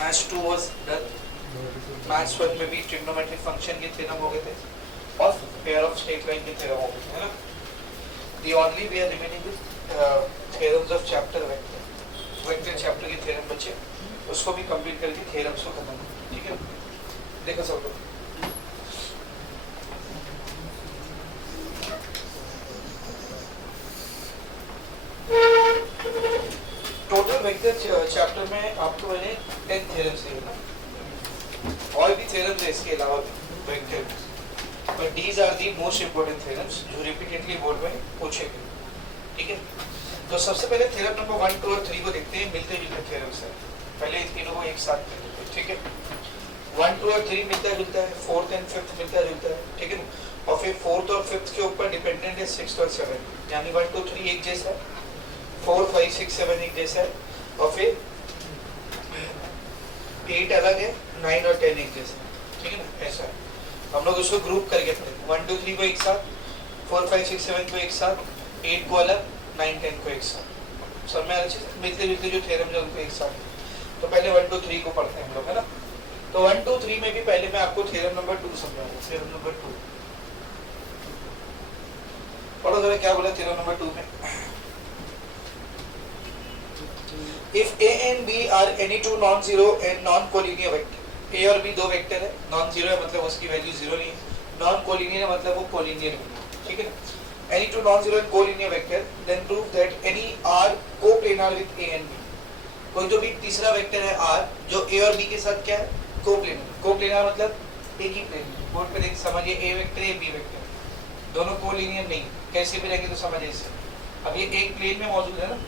Match 2 was done. Match 1 में भी trigonometric function के थ्योरम हो गए थे और पेयर ऑफ स्ट्रेट लाइन के थ्योरम हो गए थे, है ना। The only we are remaining with theorems of chapter vector chapter के थ्योरम बचे, उसको भी कंप्लीट करके थ्योरम्स को खत्म करें, ठीक है। देखो सब लोग, टोटल वेक्टर चैप्टर में आपको मैंने 10 थ्योरम्स दिए ना, और भी थ्योरम्स है इसके अलावा भी vector, but these are the most important theorems जो रिपीटेडली बोर्ड में पूछे गए, ठीक है। तो सबसे पहले थ्योरम नंबर 1, 2 और 3 को देखते हैं, मिलते जुलते थ्योरम्स है। पहले इन तीनों को एक साथ कर लेते हैं, ठीक है। 1, 2 और 3 मिलता जुलता है, 4th एंड 5th मिलता जुलता है, ठीक है। और फिर 4th और 5th के ऊपर डिपेंडेंट है 6th और 7th, यानी 1, 2, 3 एक जैसा है, 4, 5, 6, 7 एक जैसा है, और फिर 8 अलग है, 9 और 10 एक जैसा है, ठीक है ना, ऐसा है। हम लोग उसको ग्रुप करके पढ़ेंगे, 1, 2, 3 को एक साथ, 4, 5, 6, 7 को एक साथ, 8 को अलग, 9, 10 को एक साथ। सब में अच्छे से मिलते जुलते जो थ्योरम है उनको एक साथ। तो पहले 1, 2, 3 को पढ़ते हैं हम लोग, है ना। तो 1, 2, 3 में भी पहले मैं आपको थ्योरम नंबर 2 समझाऊंगा। थ्योरम नंबर 2 पढ़ो जरा, क्या बोला थ्योरम नंबर 2 में। If A and B are any two non-zero and non-collinear vector, A और B दो वेक्टर है, non-zero है मतलब उसकी वैल्यू जीरो नहीं है, non-collinear है मतलब वो collinear नहीं है, ठीक है ना। Any two non-zero and collinear vector, then prove that any are coplanar with A and B. कोई तो भी तीसरा वेक्टर है R जो A और B के साथ क्या है, कोप्लेनर। कोप्लेनर मतलब एक ही प्लेन में। बोर्ड पे देख समझिए, A वेक्टर है, B वेक्टर, दोनों कोलिनियर नहीं, कैसे भी रहेंगे तो समझिए इसे। अब ये एक प्लेन में मौजूद है ना,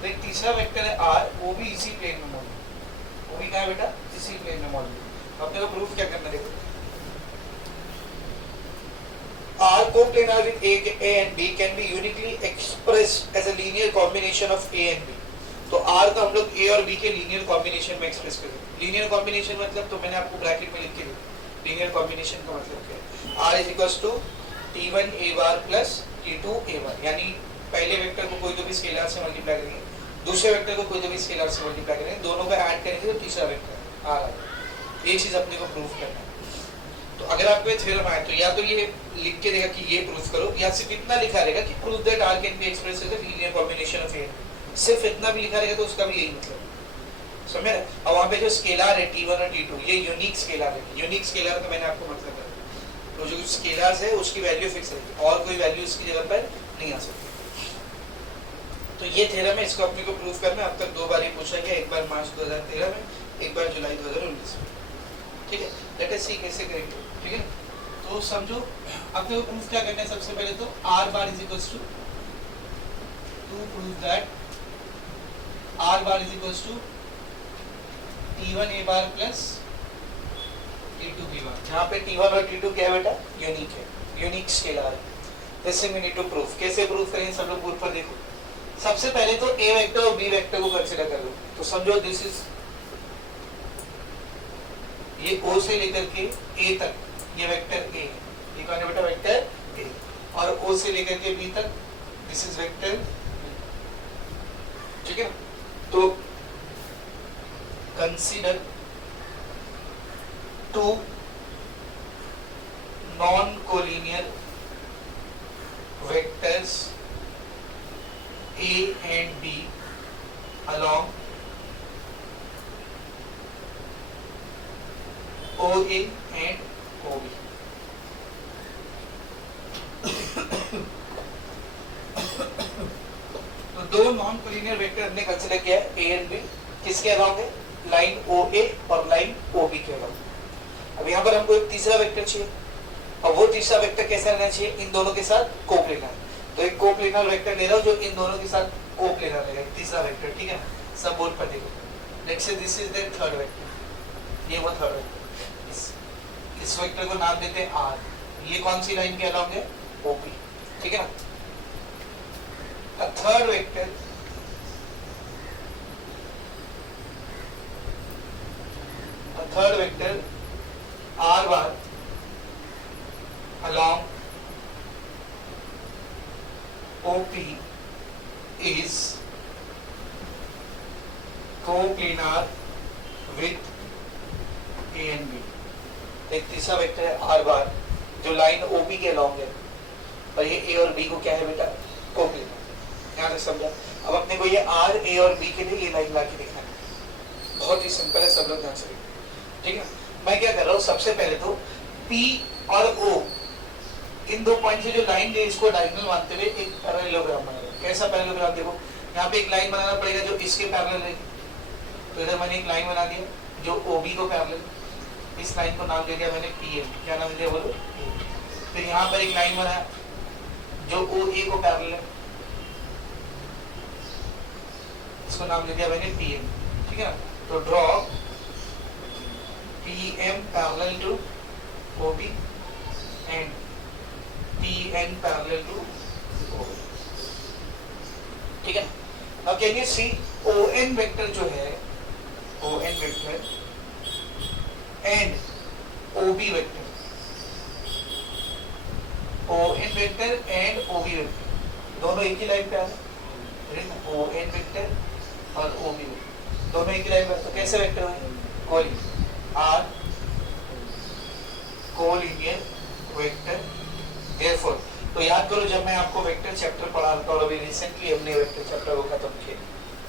तो एक तीसरा वेक्टर है R, वो भी इसी प्लेन में मौजूद है, वो भी क्या है बेटा, इसी प्लेन में मौजूद है। अपने को प्रूफ क्या करना, देखो R coplanar with A and B can be uniquely expressed as a linear combination of A and B. तो R का हम लोग A और B के लीनियर कॉम्बिनेशन में एक्सप्रेस करेंगे। लीनियर कॉम्बिनेशन मतलब, तो मैंने आपको ब्रैकेट में लिख के दिया, लीनियर कॉम्बिनेशन का मतलब क्या है, R is equals to T1 A bar plus T2 A bar, यानी पहले वेक्टर को कोई तो भी स्केलर से मल्टीप्लाई करेंगे, दूसरे वेक्टर को कोई तो भी स्केलर से मल्टीप्लाई करेंगे, दोनों को ऐड करेंगे तो तीसरा वेक्टर आ रहा है। ये चीज अपने को प्रूफ करना है। तो अगर आपको ये थ्योरम आए तो या तो ये लिख के देगा कि ये प्रूफ करो, या सिर्फ इतना लिखा रहेगा कि prove that R can be expressed as a linear combination of A। सिर्फ इतना भी लिखा रहेगा तो उसका भी यही मतलब, समझे। अब वहाँ पे जो स्केलर है T1 और T2, ये यूनिक स्केलर है। यूनिक स्केलर तो मैंने आपको मतलब बताया, तो जो स्केलर्स है उसकी वैल्यू फिक्स रहेगी और कोई वैल्यू उसकी जगह पर नहीं आ सकती। तो ये थ्योरम है, इसको अपने को प्रूव करना। अब तक दो बार ही पूछा गया, एक बार मार्च 2013 में, एक बार जुलाई 2019 में, ठीक है। लेट अस सी कैसे करेंगे, ठीक है। तो समझो, अब देखो प्रूफ क्या करना है। सबसे पहले तो R bar is equals to prove that R bar is equals to T1 A bar plus T2 B bar। यहाँ पे T1 और T2 क्या है बेटा, यूनिक है, यूनिक स्केलर है। This we need to proof. कैसे प्रूफ करें, सब लोग बोर्ड पर देखो। सबसे पहले तो A वेक्टर और B वेक्टर को कंसीडर कर लो। तो समझो दिस इज, ये O से लेकर के A तक ये वेक्टर A है, ये कौन है बेटा, वेक्टर A। और O से लेकर के B तक दिस इज वेक्टर, ठीक है। तो consider two non collinear vectors A and B along OA and OB। तो दो नॉन कोलिनियर वेक्टर हमने कंसीडर किया है A and B, किसके अलाउंग है, लाइन OA और लाइन OB के अलाउंग। अब यहाँ पर हमको एक तीसरा वेक्टर चाहिए, और वो तीसरा वेक्टर कैसा रहना चाहिए, इन दोनों के साथ कोप्लेनर। तो एक कोप्लेनर वेक्टर ले रहा हूँ जो इन दोनों के साथ कोप्लेनर रहेगा, तीसरा वेक्टर, ठीक है ना। सब बोर्ड पर देखो, let's say this is the third vector, ये वो थर्ड वेक्टर। इस वेक्टर को नाम देते हैं R। ये कौन सी लाइन के अलाउंग है, OP, ठीक है ना। A third vector R bar along OP is coplanar with A and B. एक तीसरा वेक्टर है आर बार जो लाइन ओ बी के अलॉन्ग है, और ये ए और बी को क्या है बेटा, कोप्लेनर। यहाँ तक समझा। अब अपने को ये आर ए और बी के लिए ये लाइन ला के दिखाना है, बहुत ही सिंपल है, सब लोग ध्यान से। ठीक है, मैं क्या कर रहा हूँ, सबसे पहले तो पी और ओ इन दो पॉइंट से जो लाइन है इसको डायगोनल मानते हुए एक पैरेललोग्राम बनाएगा। कैसा पैरेललोग्राम, देखो यहाँ पे एक लाइन बनाना पड़ेगा जो इसके पैरेलल है, तो इधर मैंने एक लाइन बना दिया जो ओ बी को पैरेलल, इस लाइन को नाम दे दिया मैंने पी एम। क्या नाम दिया बोलो? फिर यहाँ पर एक लाइन बनाया जो ओ ए को पैरेलल है, इसको नाम दे दिया मैंने पी एम। ठीक है ना, तो draw P M parallel to O B and Pn parallel to OB। ठीक है, now can you see ON vector जो है, ON vector and OB vector, ON vector and OB vector दोनों एक ही लाइन पे आ रहे हैं। ON वेक्टर और OB वेक्टर दोनों एक ही लाइन पे, तो कैसे वेक्टर है, collinear, are collinear vector. Therefore, तो याद करो जब मैं आपको वेक्टर चैप्टर पढ़ा रहा था, और अभी रिसेंटली हमने वेक्टर चैप्टर को खत्म किया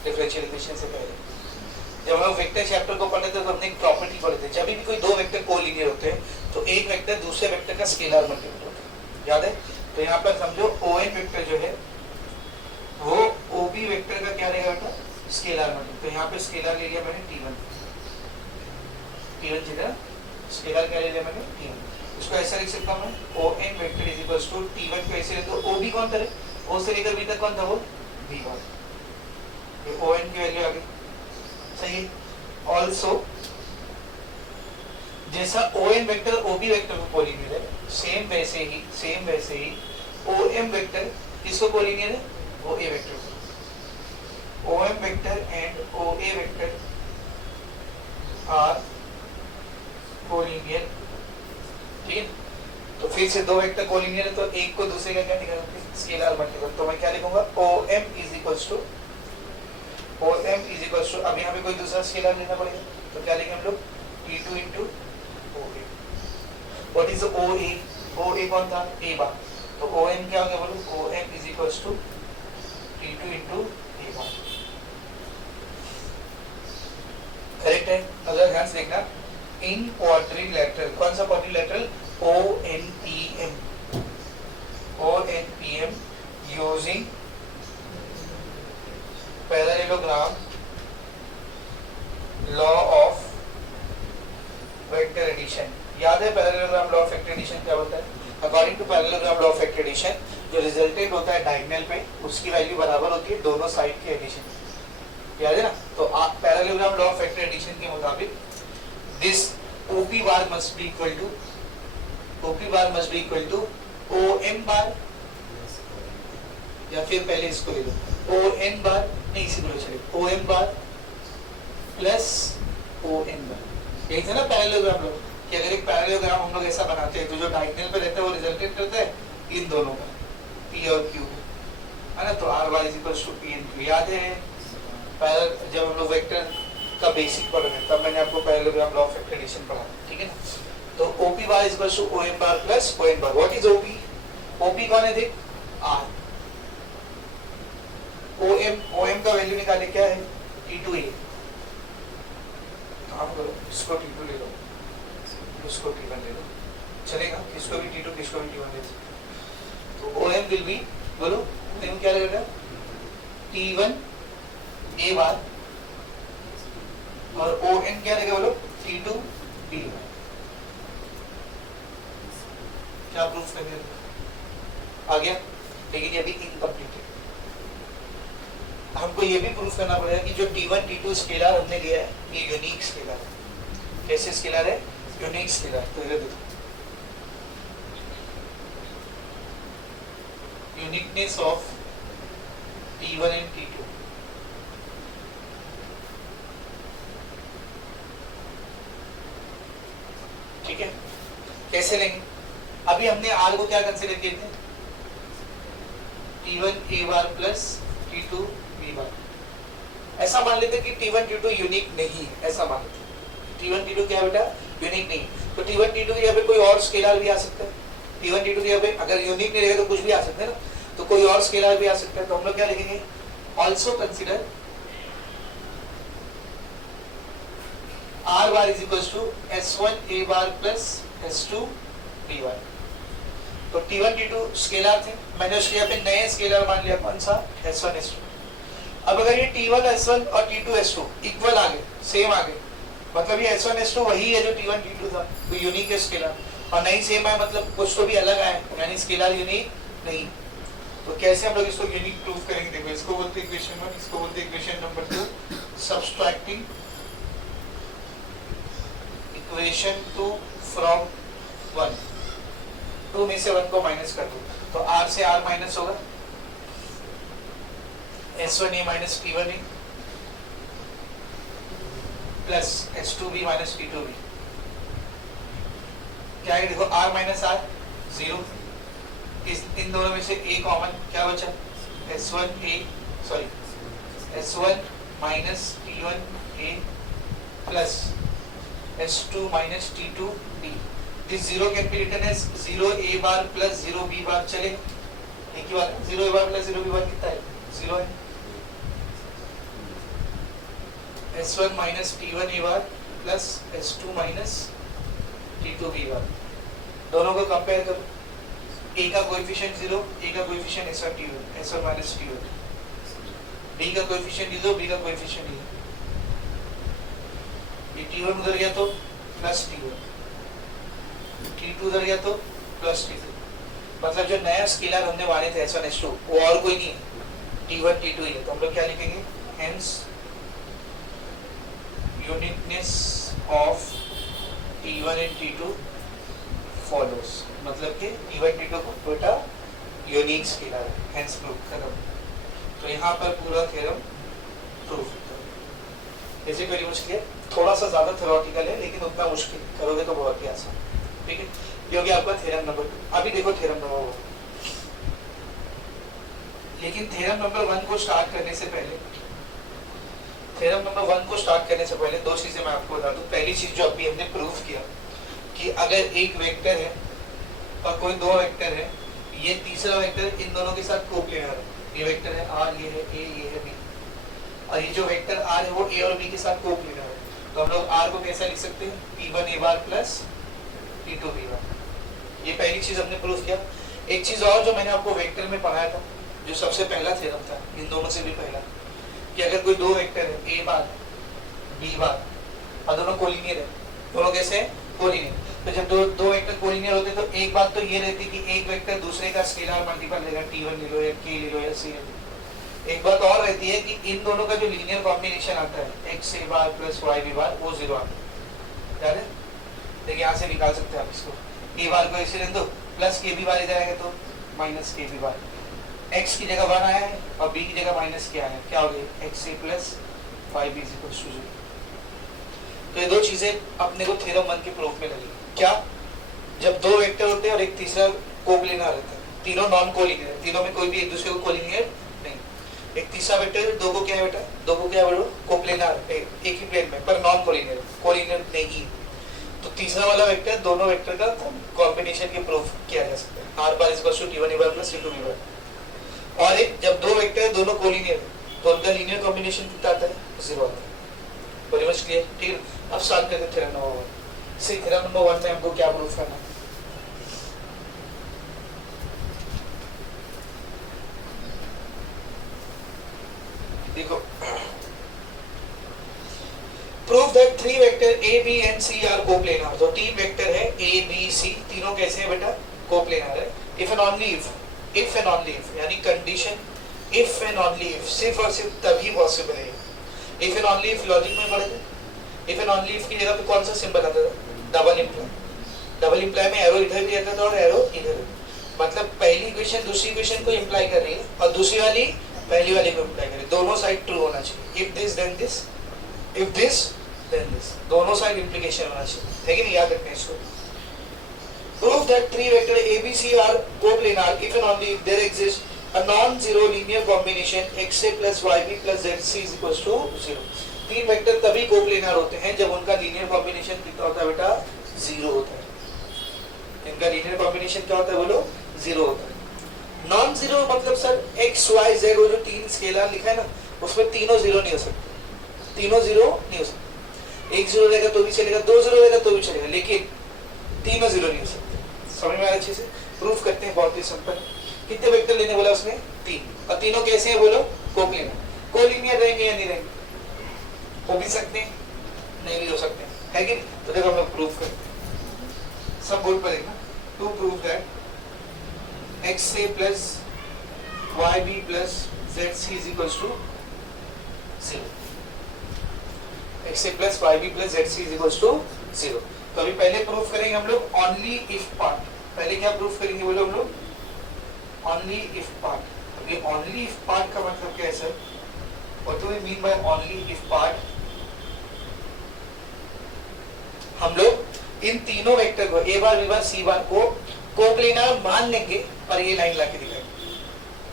डिफरेंशियल इक्वेशन से पहले, जब हम लोग वेक्टर चैप्टर को पढ़े थे तो हमने एक प्रॉपर्टी पढ़े थे, जब भी कोई दो वेक्टर कोलिनियर होते हैं तो एक वेक्टर दूसरे वेक्टर का स्केलर मल्टीपल होता है, याद है? तो यहाँ पर समझो ON वेक्टर जो है वो OB वेक्टर का क्या रहेगा बेटा, स्केलर मल्टीपल। तो यहाँ पे स्केलर ले लिया मैंने T1, जगह स्केलर क्या ले लिया मैंने T1। इसको ऐसा लिख सकता हूं ON vector is equals to T1 को ऐसे ले, तो OB कौन था, O से लेकर B तक कौन था, वो B1। ये ON की वैल्यू आ गई, सही है। ऑल्सो जैसा ON वेक्टर OB वेक्टर को कोलिनियर है, सेम वैसे ही OM वेक्टर किसको कोलिनियर है, OA vector. OM vector and OA vector are collinear. ठीक है, तो फिर से दो वेक्टर कोलिनियर है तो एक को दूसरे का क्या निकालते हैं, स्केलर मल्टीपल। तो मैं क्या लिखूंगा, OM इज इक्वल्स टू अब यहाँ पे कोई दूसरा स्केलर लेना पड़ेगा, तो क्या लिखेंगे हम लोग, T2 into OA। What is OA? OA कौन था, A बार, तो OM क्या हो गया बोलो, OM is equals to T2 into A bar. Correct है? अगर ध्यान से देखना, इन क्वाड्रिलेटरल, कौन सा quadrilateral, ONPM using parallelogram law of vector addition. याद है parallelogram law of vector addition क्या होता है? According to parallelogram law of vector addition जो रिजल्टेंट होता है डायगोनल पे उसकी वैल्यू बराबर होती है दोनों साइड के एडिशन। याद है ना? तो parallelogram law of vector addition के मुताबिक this OP bar must be equal to OM bar, या फिर पहले इसको ले लो ON बार, नहीं इसी को चले OM बार प्लस ON बार। यही था ना पैरेललोग्राम लोग, कि अगर एक पैरेललोग्राम हम लोग ऐसा बनाते हैं तो जो डायगोनल पे रहता है वो रिजल्टेंट करता है इन दोनों का, P और Q, है ना? तो R bar is equals to P and Q। याद है जब हम लोग वेक्टर का बेसिक पढ़ रहे हैं तब मैंने आपको parallelogram law of vector addition पढ़ा, ठीक है ना? तो OP bar is equals to OM bar plus ON bar. What is OP? OP कौन है, देख R। OM का वैल्यू निकाले, क्या है, T2A। काम करो, इसको T2 ले लो, इसको T1 ले लो, चलेगा? इसको भी T2, किसको भी T1 ले लो। तो OM विल बी, बोलो OM क्या लगेगा, T1 A बार, और ON क्या रहेगा बोलो, T2 B। क्या प्रूफ करने आ गया? लेकिन ये भी इनकम्प्लीट है, हमको ये भी प्रूफ करना पड़ेगा कि जो T1 T2 स्केलर हमने लिया है ये यूनिक स्केलर है। कैसे स्केलर है, यूनिक स्केलर। तो ये देखो uniqueness of T1 and T2। ठीक है, कैसे लेंगे? अभी हमने R को क्या कंसीडर किए थे, T1 A bar plus T2 B bar. ऐसा मान लेते कि T1 T2 यूनिक नहीं है, ऐसा मान लेते, T1 T2 क्या है बेटा, यूनिक नहीं। तो T1 T2 की यहाँ पे कोई और स्केलर भी आ सकता है। T1 T2 की यहाँ पे अगर यूनिक नहीं रहेगा तो कुछ भी आ सकता है ना, तो कोई और स्केलर भी आ सकता है। तो हम लोग क्या लिखेंगे, also consider R bar is equals to S1 A bar plus S2 B bar। तो T1 T2 स्केलर थे, मैंने उसके यहाँ पे नए स्केलर मान लिया, कौन सा, S1 S2। अब अगर ये T1 S1 और T2 S2 इक्वल आ गए, सेम आ गए, मतलब ये S1 S2 वही है जो T1 T2 था, तो यूनिक है स्केलर, और नहीं सेम है मतलब कुछ तो भी अलग आए, यानी स्केलर यूनिक नहीं। तो कैसे हम लोग इसको यूनिक प्रूव करेंगे, देखो इसको बोलते हैं इक्वेशन 1, इसको बोलते हैं equation number 2, subtracting equation 2 from 1, 2 में से 1 को माइनस कर दो, तो R से R माइनस होगा, S1A minus T1A plus S2B minus T2B, क्या है देखो, R माइनस R 0, इन दोनों में से A कॉमन, क्या बचा, S1 minus T1A plus S2 minus T2B। This 0 can be written as 0A bar plus 0B bar, चले एक ही बात, 0A बार प्लस 0B बार कितना है, 0 है। S1 minus T1A bar plus S2 minus T2B बार, दोनों को कंपेयर करो, A का कोएफिशिएंट 0, A का coefficient S1 minus T1, B का कोएफिशिएंट 0, B का कोएफिशिएंट 0, ये T1 उधर गया तो प्लस T1, T2 उधर गया तो प्लस T2, मतलब जो नया स्केलर हमने माने थे S1 S2 वो और कोई नहीं है, T1 T2 ही है। तो हम लोग क्या लिखेंगे, hence uniqueness of T1 and T2 follows, मतलब कि T1 T2 को बेटा यूनिक स्केलर है, हेंस प्रूव करो। तो यहाँ पर पूरा थ्योरम प्रूव करो। इसे वेरी मच क्लियर, थोड़ा सा ज्यादा थ्योरेटिकल है लेकिन उतना मुश्किल, करोगे तो बहुत ही आसान, ठीक है। ये हो गया आपका थ्योरम नंबर 2। अभी देखो थ्योरम नंबर 1, लेकिन थ्योरम नंबर 1 को स्टार्ट करने से पहले, थ्योरम नंबर 1 को स्टार्ट करने से पहले दो चीजें मैं आपको बता दूं। पहली चीज जो अभी हमने प्रूव किया कि अगर एक वेक्टर है और कोई दो वेक्टर है, ये तीसरा वेक्टर इन दोनों के साथ कोप्लेनर है, ये वेक्टर है R, ये है A, ये है B, और ये जो वेक्टर R है वो A और B के साथ कोप्लेनर है। तो हम लोग R को कैसा लिख सकते हैं, T1A बार प्लस T2B बार, ये पहली चीज हमने प्रूव किया। एक चीज और जो मैंने आपको वेक्टर में पढ़ाया था, जो सबसे पहला थ्योरम था, इन दोनों से भी पहला, कि अगर कोई दो वेक्टर है A बार B बार और दोनों कोलिनियर है, दोनों कैसे है, कोलिनियर, तो जब दो वेक्टर कोलिनियर होते हैं तो एक बात तो ये रहती है कि एक वेक्टर दूसरे का स्केलर मल्टीपल लेगा, T1 ले लो या K ले लो या C ले लो। एक बात और रहती है कि इन दोनों का जो लीनियर कॉम्बिनेशन आता है x a bar plus y b बार, वो 0 आता है, याद है। देखिए यहाँ से निकाल सकते हैं आप इसको, a बार को ऐसे रहने दो, प्लस k b बार इधर आएगा तो माइनस k b बार, x की जगह 1 आया है और b की जगह माइनस क्या आया है, क्या हो गया, x a plus y b is equal to 0। तो ये दो चीजें अपने को थ्योरम 1 के प्रूफ में लगी। क्या, जब दो वेक्टर होते हैं और एक तीसरा कोप्लेनर रहता है, तीनों नॉन कोलिनियर है, तीनों में कोई भी एक दूसरे को कोलिनियर नहीं, एक तीसरा वेक्टर दो को क्या है बेटा, दो को क्या बोलो, कोप्लेनर, एक ही प्लेन में पर नॉन कोलिनियर, कोलिनियर नहीं। तो तीसरा वाला वेक्टर दोनों वेक्टर का कॉम्बिनेशन के प्रूफ किया जा सकता है, r bar equal to T1A bar plus T2B bar. और एक जब दो वेक्टर दोनों कोलिनियर तो उनका लीनियर कॉम्बिनेशन कितना आता है, 0 आता है। वेरी मच क्लियर, ठीक है। अब स्टार्ट करते हैं थ्योरम नंबर 1 से। थ्योरम नंबर 1 में हमको क्या प्रूफ करना है, देखो, proof that three vector A, B and C are coplanar. तो तीन वेक्टर है A, B, C, तीनों कैसे हैं बेटा, कोप्लेनर है। इफ एंड ओनली इफ यानी condition if and only if, सिर्फ और सिर्फ तभी पॉसिबल है। If and only if logic में पढ़े थे, इफ एंड ओनली इफ की जगह पे कौन सा सिंबल आता था, डबल इंप्लाई। डबल इंप्लाई में एरो इधर भी आता था और एरो इधर, मतलब पहली इक्वेशन दूसरी इक्वेशन को इंप्लाई कर रही है और दूसरी वाली पहली वाली को इंप्लाई कर रही है, दोनों साइड ट्रू होना चाहिए। If this then this, if this then this, दोनों साइड इंप्लीकेशन होना चाहिए, है कि नहीं, याद रखना इसको। Prove that three vector A, B, C are coplanar if and only if there exists a non-zero linear combination xa plus yb plus zc is equals to 0। तीन वेक्टर तभी कोप्लेनर होते हैं जब उनका लीनियर कॉम्बिनेशन कितना होता है बेटा, जीरो होता है। इनका लीनियर कॉम्बिनेशन क्या होता है बोलो, जीरो होता है। नॉन जीरो मतलब सर एक्स वाई जेड, वो जो तीन स्केलर लिखा है ना, उसमें तीनों जीरो नहीं हो सकते, तीनों जीरो नहीं हो सकते। एक जीरो रहेगा तो भी चलेगा, दो जीरो रहेगा तो भी चलेगा, लेकिन तीनों जीरो नहीं हो सकते। समझ में आ रहा अच्छे से? प्रूफ करते हैं, बहुत ही सिंपल। कितने वेक्टर लेने बोला उसने, तीन, और तीनों कैसे हैं बोलो, कोप्लेनर। कोलिनियर रहेंगे या नहीं रहेंगे, हो भी सकते हैं, नहीं भी हो सकते हैं, है कि नहीं? तो देखो हम लोग प्रूफ करते हैं, सब बोर्ड पर देखना। To prove that x a plus Y b plus z c is equals to zero. X a plus Y b plus z c is equals to zero. तो अभी पहले प्रूफ करेंगे हम लोग ओनली इफ पार्ट। पहले क्या proof करेंगे बोलो हम लोग, ओनली इफ पार्ट। ये ओनली इफ पार्ट का मतलब क्या है sir, what do we mean by only if part? हम लोग इन तीनों वेक्टर को ए बार बी बार सी बार को कोप्लेनर मान लेंगे और ये लाइन लाके दिखाएंगे।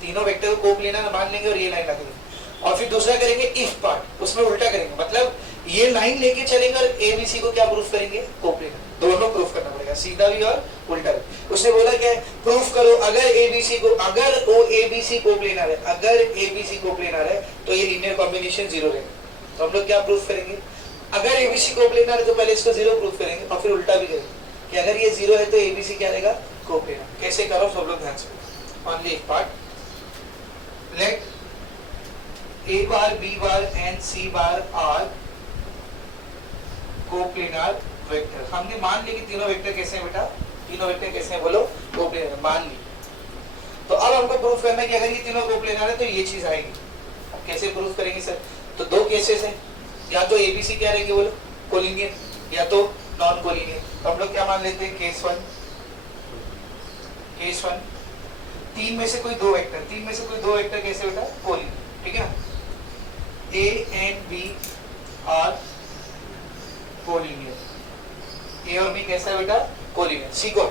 तीनों वेक्टर को कोप्लेनर मान लेंगे और ये लाइन लाके दिखाएंगे। और फिर दूसरा करेंगे इफ पार्ट, उसमें उल्टा करेंगे, मतलब ये लाइन लेके चलेंगे और ए बी सी को क्या प्रूफ करेंगे, कोप्लेनर। दोनों प्रूफ करना पड़ेगा, सीधा भी और उल्टा भी। उसने बोला क्या है, प्रूफ करो अगर एबीसी को, अगर वो एबीसी कोप्लेनर है, अगर एबीसी कोप्लेनर है तो ये लीनियर कॉम्बिनेशन जीरो रहेगा। तो हम लोग क्या प्रूफ करेंगे, अगर एबीसी कोप्लेनर है तो पहले इसको जीरो प्रूफ करेंगे और फिर उल्टा भी करेंगे कि अगर ये जीरो है तो एबीसी क्या रहेगा, कोप्लेनर। कैसे करो सब लोग ध्यान से। ओनली एक part, let a bar b bar and c bar are coplanar vector. हमने मान लिया कि तीनों वेक्टर कैसे हैं बेटा, तीनों वेक्टर कैसे हैं बोलो, कोप्लेनर मान ली। तो अब हमको प्रूफ करना है कि अगर ये तीनों कोप्लेनर है तो ये चीज आएगी। अब कैसे प्रूफ करेंगे सर, तो दो केसेस हैं, या तो एबीसी क्या रहेंगे बोलो, कोलिनियर, या तो नॉन कोलिनियर। तो हम लोग क्या मान लेते हैं, केस वन। केस वन, तीन में से कोई दो वेक्टर, तीन में से कोई दो वेक्टर कैसे बेटा, कोलिनियर, ठीक है ना। A and B are collinear, A और बी कैसा है बेटा, कोलिनियर। सी को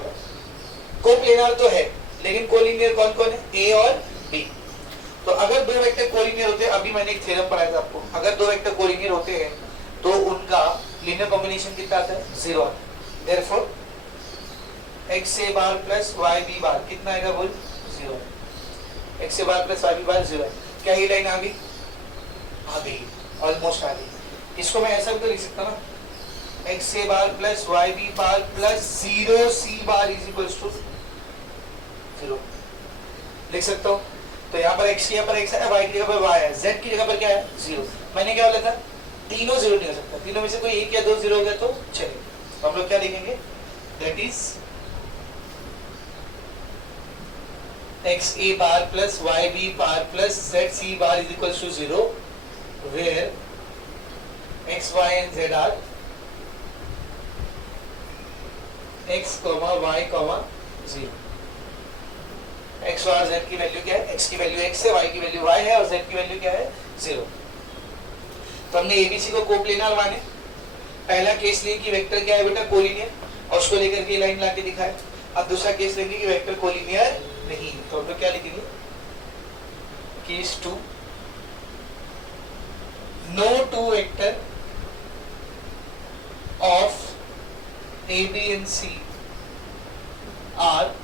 कोप्लेनर तो है, लेकिन कोलिनियर कौन कौन है, ए और बी। तो अगर दो वेक्टर कोलिनियर होते हैं, अभी मैंने एक थ्योरम पढ़ाया था आपको, अगर दो वेक्टर कोलिनियर होते हैं तो उनका लीनियर कॉम्बिनेशन कितना आता है, जीरो आता है। देयरफॉर एक्स ए bar plus Y B bar कितना आएगा बोल, जीरो। एक्स ए bar plus Y B bar zero. क्या ये लाइन आ गई, आ गई, ऑलमोस्ट आ गई। इसको मैं ऐसा भी तो लिख सकता ना, x A bar plus Y B bar plus zero c bar is equals to zero, लिख सकता हूँ। तो यहाँ पर x की जगह पर x है, y की जगह पर y है, z की जगह पर क्या है, जीरो। मैंने क्या बोला था, तीनों जीरो नहीं हो सकता, तीनों में से कोई एक या दो जीरो हो गया तो चलेगा। तो हम लोग क्या लिखेंगे, that is x A bar plus Y B bar plus z c bar is equals to zero, where x y and z are x comma y comma zero. X और जेड की वैल्यू क्या है, x की value x है, y की value y है और z की वैल्यू क्या है, जीरो। तो हमने एबीसी को कोप्लेनर माने, पहला केस लिए कि वेक्टर क्या है बेटा, कोलिनियर, और उसको लेकर के लाइन लाके दिखाए। अब दूसरा केस लेंगे कि वेक्टर कोलिनियर नहीं, तो हम लोग क्या लिखेंगे, case two, no two vector of A B and c are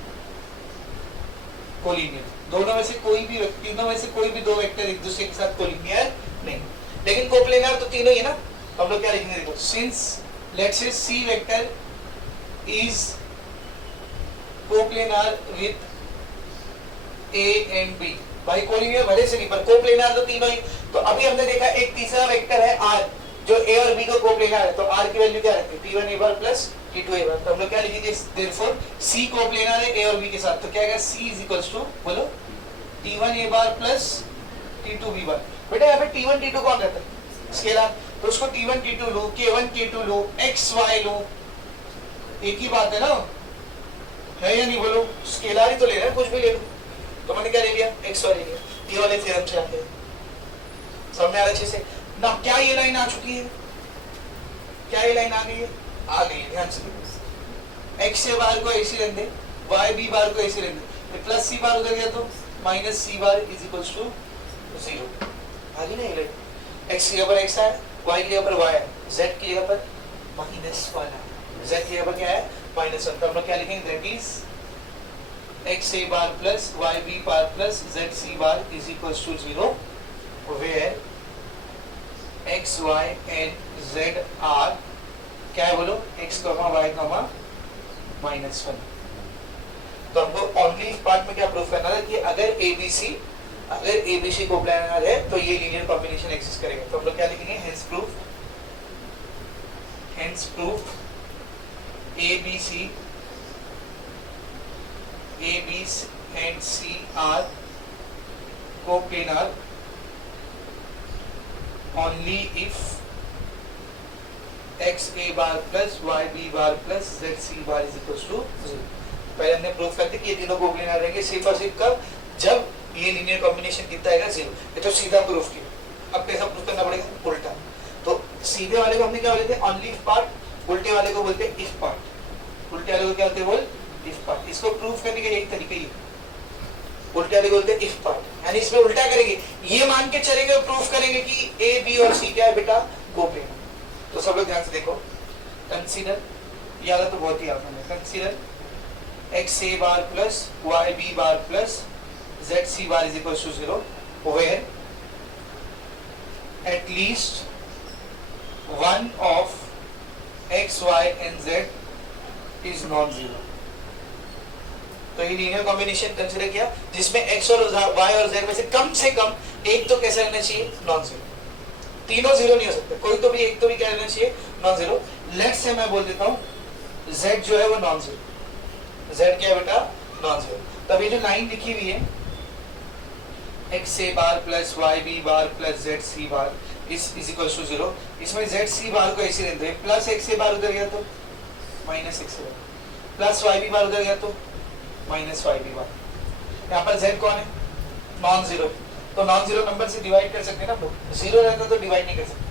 collinear. दोनों में से कोई भी, तीनों में से कोई भी दो वेक्टर एक दूसरे के साथ कोलिनियर नहीं, लेकिन कोप्लेनर तो तीनों ही ना। तो हम लोग क्या लिखेंगे, देखो, since let's say c vector is coplanar with a and b. भाई कोलिनियर भले से नहीं, पर कोप्लेनर तो तीनों ही। तो अभी हमने देखा एक तीसरा वेक्टर है आर, जो ए और बी को कोप्लेनर है, तो आर की वैल्यू क्या रखते हैं, T1 ए बार प्लस T2 ए बार। तो हम लोग क्या लिखेंगे, देयरफॉर C कोप्लेनर है ए और बी के साथ, तो क्या आएगा, C इज इक्वल्स टू बोलो T1 ए bar plus T2 B bar. बेटा यहाँ पे T1 T2 कौन रहता है, स्केलर, तो उसको T1 T2 लो, K1 K2 लो, XY लो, एक ही बात है ना, है या नहीं बोलो, स्केलर ही तो ले रहा है, कुछ भी ले लो। तो मैंने क्या ले लिया, XY ले लिया, ये वाले थ्योरम से आते हैं। समझ में आ रहा अच्छे से ना। क्या ये लाइन आ चुकी है, क्या ये लाइन आ गई है, आ गई है, ध्यान से। एक्स ए बार को ऐसे लेने दे, वाई बी बार को ऐसे लेने दे, प्लस सी बार उधर गया तो minus C bar is equals to zero. आ गई ना ये लाइन, एक्स की जगह पर एक्स आया, y की जगह पर y है, z की जगह पर -1 है, z की जगह पर क्या है -1, तो हम लोग क्या लिखेंगे, that is x a bar plus y b bar plus z c bar is equals to 0 where x y and z are क्या है बोलो, x, y, -1। तो हमको ओनली इफ पार्ट में क्या प्रूफ करना है कि अगर ABC कोप्लानर है तो ये लीनियर कॉम्बिनेशन एग्जिस्ट करेगा। तो हम लोग क्या लिखेंगे, hence proof A B and C are coplanar only if x a bar plus y b bar plus z c bar is equals to 0। पहले हमने प्रूफ कर दिया कि ये तीनों कोप्लानर रहेंगे सिर्फ और सिर्फ कब, जब ये लीनियर कॉम्बिनेशन कितना आएगा 0। ये तो सीधा प्रूफ किया। अब कैसा प्रूफ करना पड़ेगा, उल्टा। तो सीधे वाले को हमने क्या बोलते हैं, ओनली इफ पार्ट, उल्टे वाले को बोलते हैं इफ पार्ट। उल्टे वाले को क्या बोलते हैं, बोल इफ पार्ट। इसको प्रूफ करने का यही तरीका ही, उल्टे वाले को बोलते हैं इफ पार्ट, यानी इसमें उल्टा करेंगे, ये मान के चलेंगे और प्रूफ करेंगे कि ए बी और सी क्या है बेटा, कोप्लानर। तो सब लोग ध्यान से देखो, कंसीडर, याद तो बहुत ही आसान है, consider x a bar plus y b bar plus z c bar is equal to 0 where at least one of x y and z is non-zero। तो ये लीनियर कॉम्बिनेशन कंसीडर किया जिसमें x और y और z में से कम एक तो कैसा रहना चाहिए, नॉन जीरो। तीनों जीरो नहीं हो सकते, कोई तो भी एक तो भी क्या रहना चाहिए, नॉन जीरो। लेट्स से मैं बोल देता हूँ z जो है वो नॉन जीरो, z क्या है बेटा, नॉन जीरो। तब ये जो लाइन लिखी हुई है x a bar plus y b bar plus z c bar is equal to 0, इसमें z c बार को ऐसे रहने दो, प्लस x a बार उधर गया तो minus x a bar, plus y b बार उधर गया तो माइनस y b बार। यहाँ पर z कौन है, नॉन जीरो। तो नॉन जीरो नंबर से डिवाइड कर सकते हैं ना, जीरो रहता तो डिवाइड नहीं कर सकते,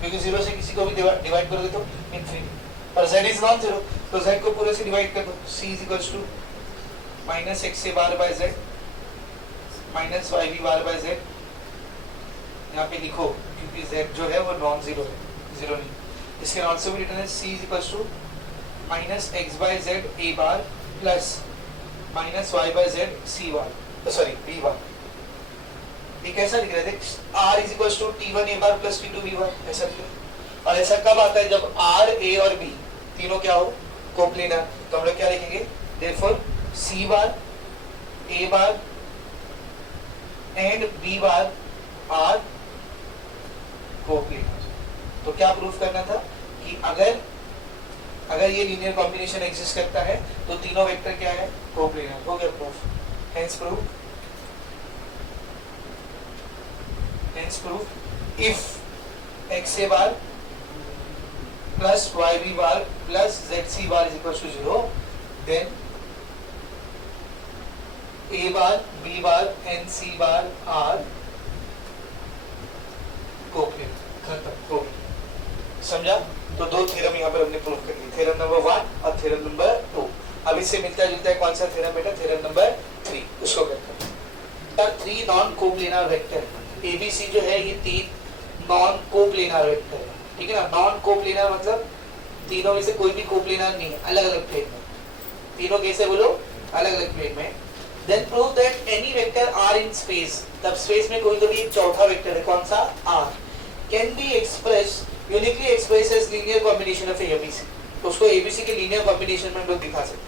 क्योंकि जीरो से किसी को भी डिवाइड करोगे तो इनफिनिटी। और z इज नॉन जीरो, तो z को पूरे से डिवाइड कर दो, c is equals to minus x a bar by z minus y b bar by z। यहाँ पे लिखो क्योंकि z जो है वो नॉन जीरो है, जीरो नहीं। इसके नॉन से भी रिटर्न है, c is equals to minus x by z a bar plus minus y by z c bar, sorry b bar. ये कैसा लिख रहे थे, r is equals to t1 a bar plus t2 b bar, ऐसा लिख रहे। और ऐसा कब आता है, जब r a और b तीनों क्या हो, कोप्लानर। तो हम लोग क्या लिखेंगे, therefore c bar a bar and b bar are coplanar. तो क्या प्रूफ करना था कि अगर ये लीनियर कॉम्बिनेशन एग्जिस्ट करता है तो तीनों वेक्टर क्या है, कोप्लानर। हो गया proof, hence proof if x a bar plus y b bar plus z c bar is equal to 0 then a bar b bar and c bar are coplanar. खत्म हो गया, समझा। तो दो थ्योरम यहाँ पर हमने प्रूव कर ली, थ्योरम नंबर 1 और थ्योरम नंबर 2। अब इससे मिलता जुलता है कौन सा थ्योरम बेटा, थ्योरम नंबर 3, उसको करते हैं। 3 नॉन कोप्लानर वेक्टर ABC जो है ये 3 नॉन कोप्लानर वेक्टर है, ठीक है ना। नॉन कोप्लानर मतलब तीनों में से कोई भी कोप्लानर नहीं है, अलग अलग प्लेन में। तीनों कैसे बोलो, अलग अलग प्लेन में। Then prove that any vector r in space, तब स्पेस में कोई तो भी एक चौथा वेक्टर है, कौन सा, r, can be express uniquely express as linear combination of ABC। तो उसको ABC के लीनियर कॉम्बिनेशन में हम लोग दिखा सकते हैं।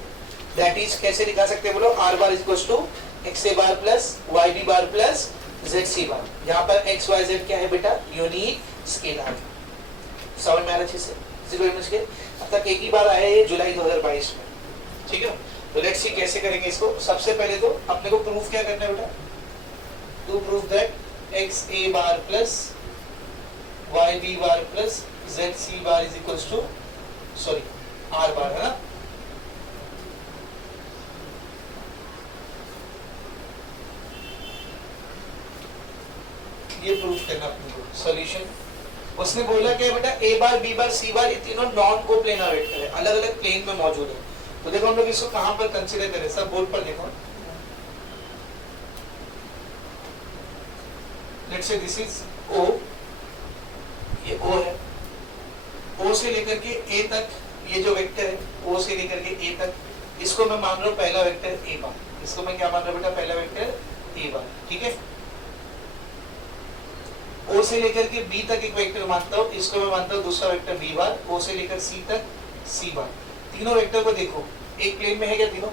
दैट इज कैसे दिखा सकते हैं बोलो, R bar equals to x a bar plus y b bar plus z c bar. यहाँ पर x y z क्या है बेटा, यूनिक स्केलर है। समझ में आ रहा है, जीरो यूनिट स्केल। अब तक एक ही बार आया है जुलाई 2022 में, ठीक है। तो लेट्स सी कैसे करेंगे इसको। सबसे पहले तो अपने को प्रूफ क्या करना है बेटा, to prove that x a bar plus y b bar plus z c bar is equals to, sorry r bar है ना। ये प्रूफ करना अपने को। सॉल्यूशन उसने बोला क्या बेटा, a bar b bar c बार ये तीनों नॉन कोप्लानर वेक्टर है, अलग अलग प्लेन में मौजूद है। तो देखो हम लोग इसको कहां पर कंसीडर करें, सब बोर्ड पर लिखो। Let's say this is O, ये O है, O से लेकर के A तक ये जो वेक्टर है O से लेकर के A तक, इसको मैं मान रहा हूँ पहला वेक्टर A बार, इसको मैं क्या मान रहा हूँ बेटा, पहला वेक्टर A बार, ठीक है। O से लेकर के B तक एक वेक्टर मानता हूँ, इसको मैं मानता हूँ दूसरा वेक्टर B बार, O से लेकर C तक C बार। तीनों वेक्टर को देखो एक प्लेन में है क्या तीनों,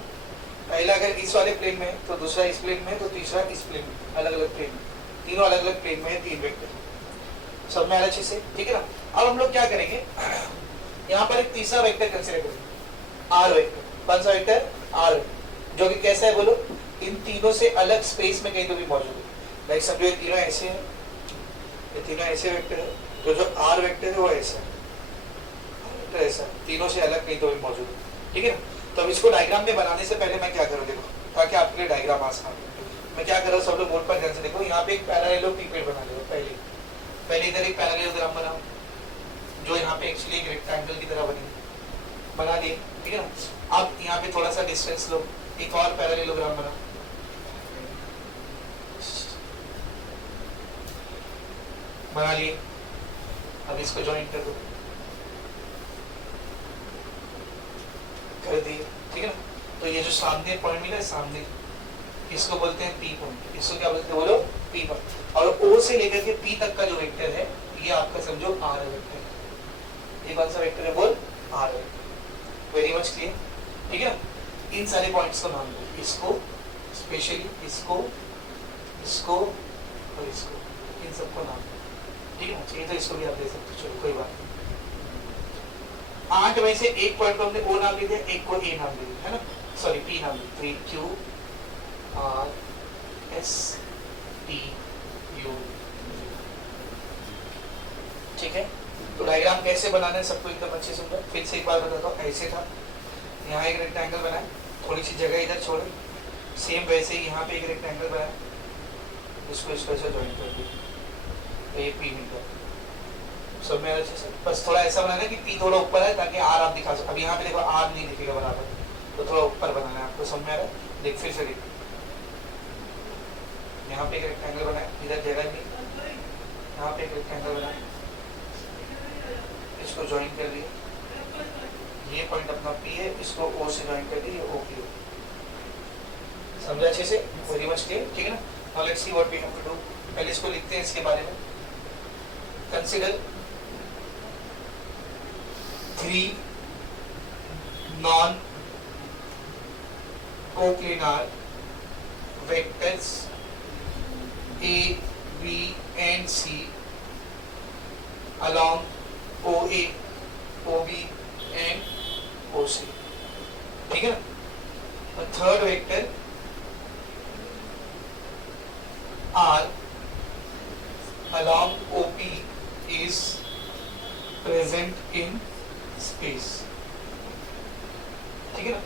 पहला अगर इस वाले प्लेन में है तो दूसरा इस प्लेन में है तो तीसरा इस प्लेन में, अलग अलग प्लेन में, तीनों अलग अलग प्लेन में है तीन वेक्टर। सब में आ रहा अच्छे से, ठीक है ना। अब हम लोग क्या करेंगे, यहाँ पर एक तीसरा वेक्टर कंसीडर करेंगे, R वेक्टर। कौन सा वेक्टर, R, जो कि कैसा है बोलो, इन तीनों से अलग स्पेस में कहीं तो भी मौजूद है। लाइक समझो ये तीनों ऐसे हैं, ये तीनों ऐसे वेक्टर है, तो जो R वेक्टर है वो ऐसा है, तो ऐसा तीनों से अलग कहीं तो भी मौजूद है, ठीक है ना। तो अब इसको डायग्राम में बनाने से पहले मैं क्या करूँ, देखो ताकि आपके लिए डायग्राम आसान हो, मैं क्या कर रहा हूँ, सब लोग बोर्ड पर ध्यान से देखो। यहाँ पे एक पैरेललोपीपेड बना लो, पहले इधर एक पैरेललोग्राम बनाओ, जो यहाँ पे एक्चुअली एक रेक्टेंगल की तरह बना दिए, ठीक है ना। अब यहाँ पे थोड़ा सा डिस्टेंस लो, एक और पैरेललोग्राम बनाओ, बना लिए। अब इसको ज्वाइन कर दो, कर दिए, ठीक है ना। तो ये जो सामने पॉइंट मिला है, सामने, इसको बोलते हैं P पॉइंट, इसको क्या बोलते हैं बोलो, P पॉइंट। और O से लेकर के P तक का जो वेक्टर है ये आपका समझो R वेक्टर है। ये कौन सा वेक्टर है बोल, R vector. Very much clear, ठीक है ना। इन सारे पॉइंट्स को नाम दो, इसको स्पेशली, इसको, इसको और इसको, इन सबको नाम दो, ठीक है ना। चाहिए तो इसको भी आप दे सकते हो, चलो कोई बात नहीं। 8 में से एक पॉइंट को हमने O नाम दे दिया, एक को A नाम दे दिया, है ना, सॉरी P नाम दे दिया, Q R S T U, ठीक है। तो डायग्राम कैसे बनाना है सबको एकदम अच्छे से समझो। फिर से एक बार बताता हूँ, ऐसे था, यहाँ एक रेक्टेंगल बनाए, थोड़ी सी जगह इधर छोड़े, सेम वैसे ही यहाँ पे एक रेक्टेंगल बनाए, इसको इस वजह से ज्वाइन कर दिया, तो ये P मिल गया। सब में अच्छे से, बस थोड़ा ऐसा बनाना है कि P थोड़ा ऊपर है ताकि R आप दिखा सको। अब यहाँ पे देखो R नहीं दिखेगा बराबर, तो थोड़ा ऊपर बनाना है आपको, समझ में आ रहा है। देख फिर से देख, यहाँ पे एक रेक्टेंगल बनाए, इधर जगह नहीं, यहाँ पे एक रेक्टेंगल बनाए, इसको ज्वाइन कर दिया, ये पॉइंट अपना P है, इसको O से ज्वाइन कर दिया, ये O की, समझा अच्छे से, वेरी मच क्लियर, ठीक है ना। Now let's see what we have to do. पहले इसको लिखते हैं, इसके बारे में consider 3 non coplanar vectors A, B and C along OA, OB and OC, ठीक है ना। The third vector R along OP is present in space, ठीक है ना,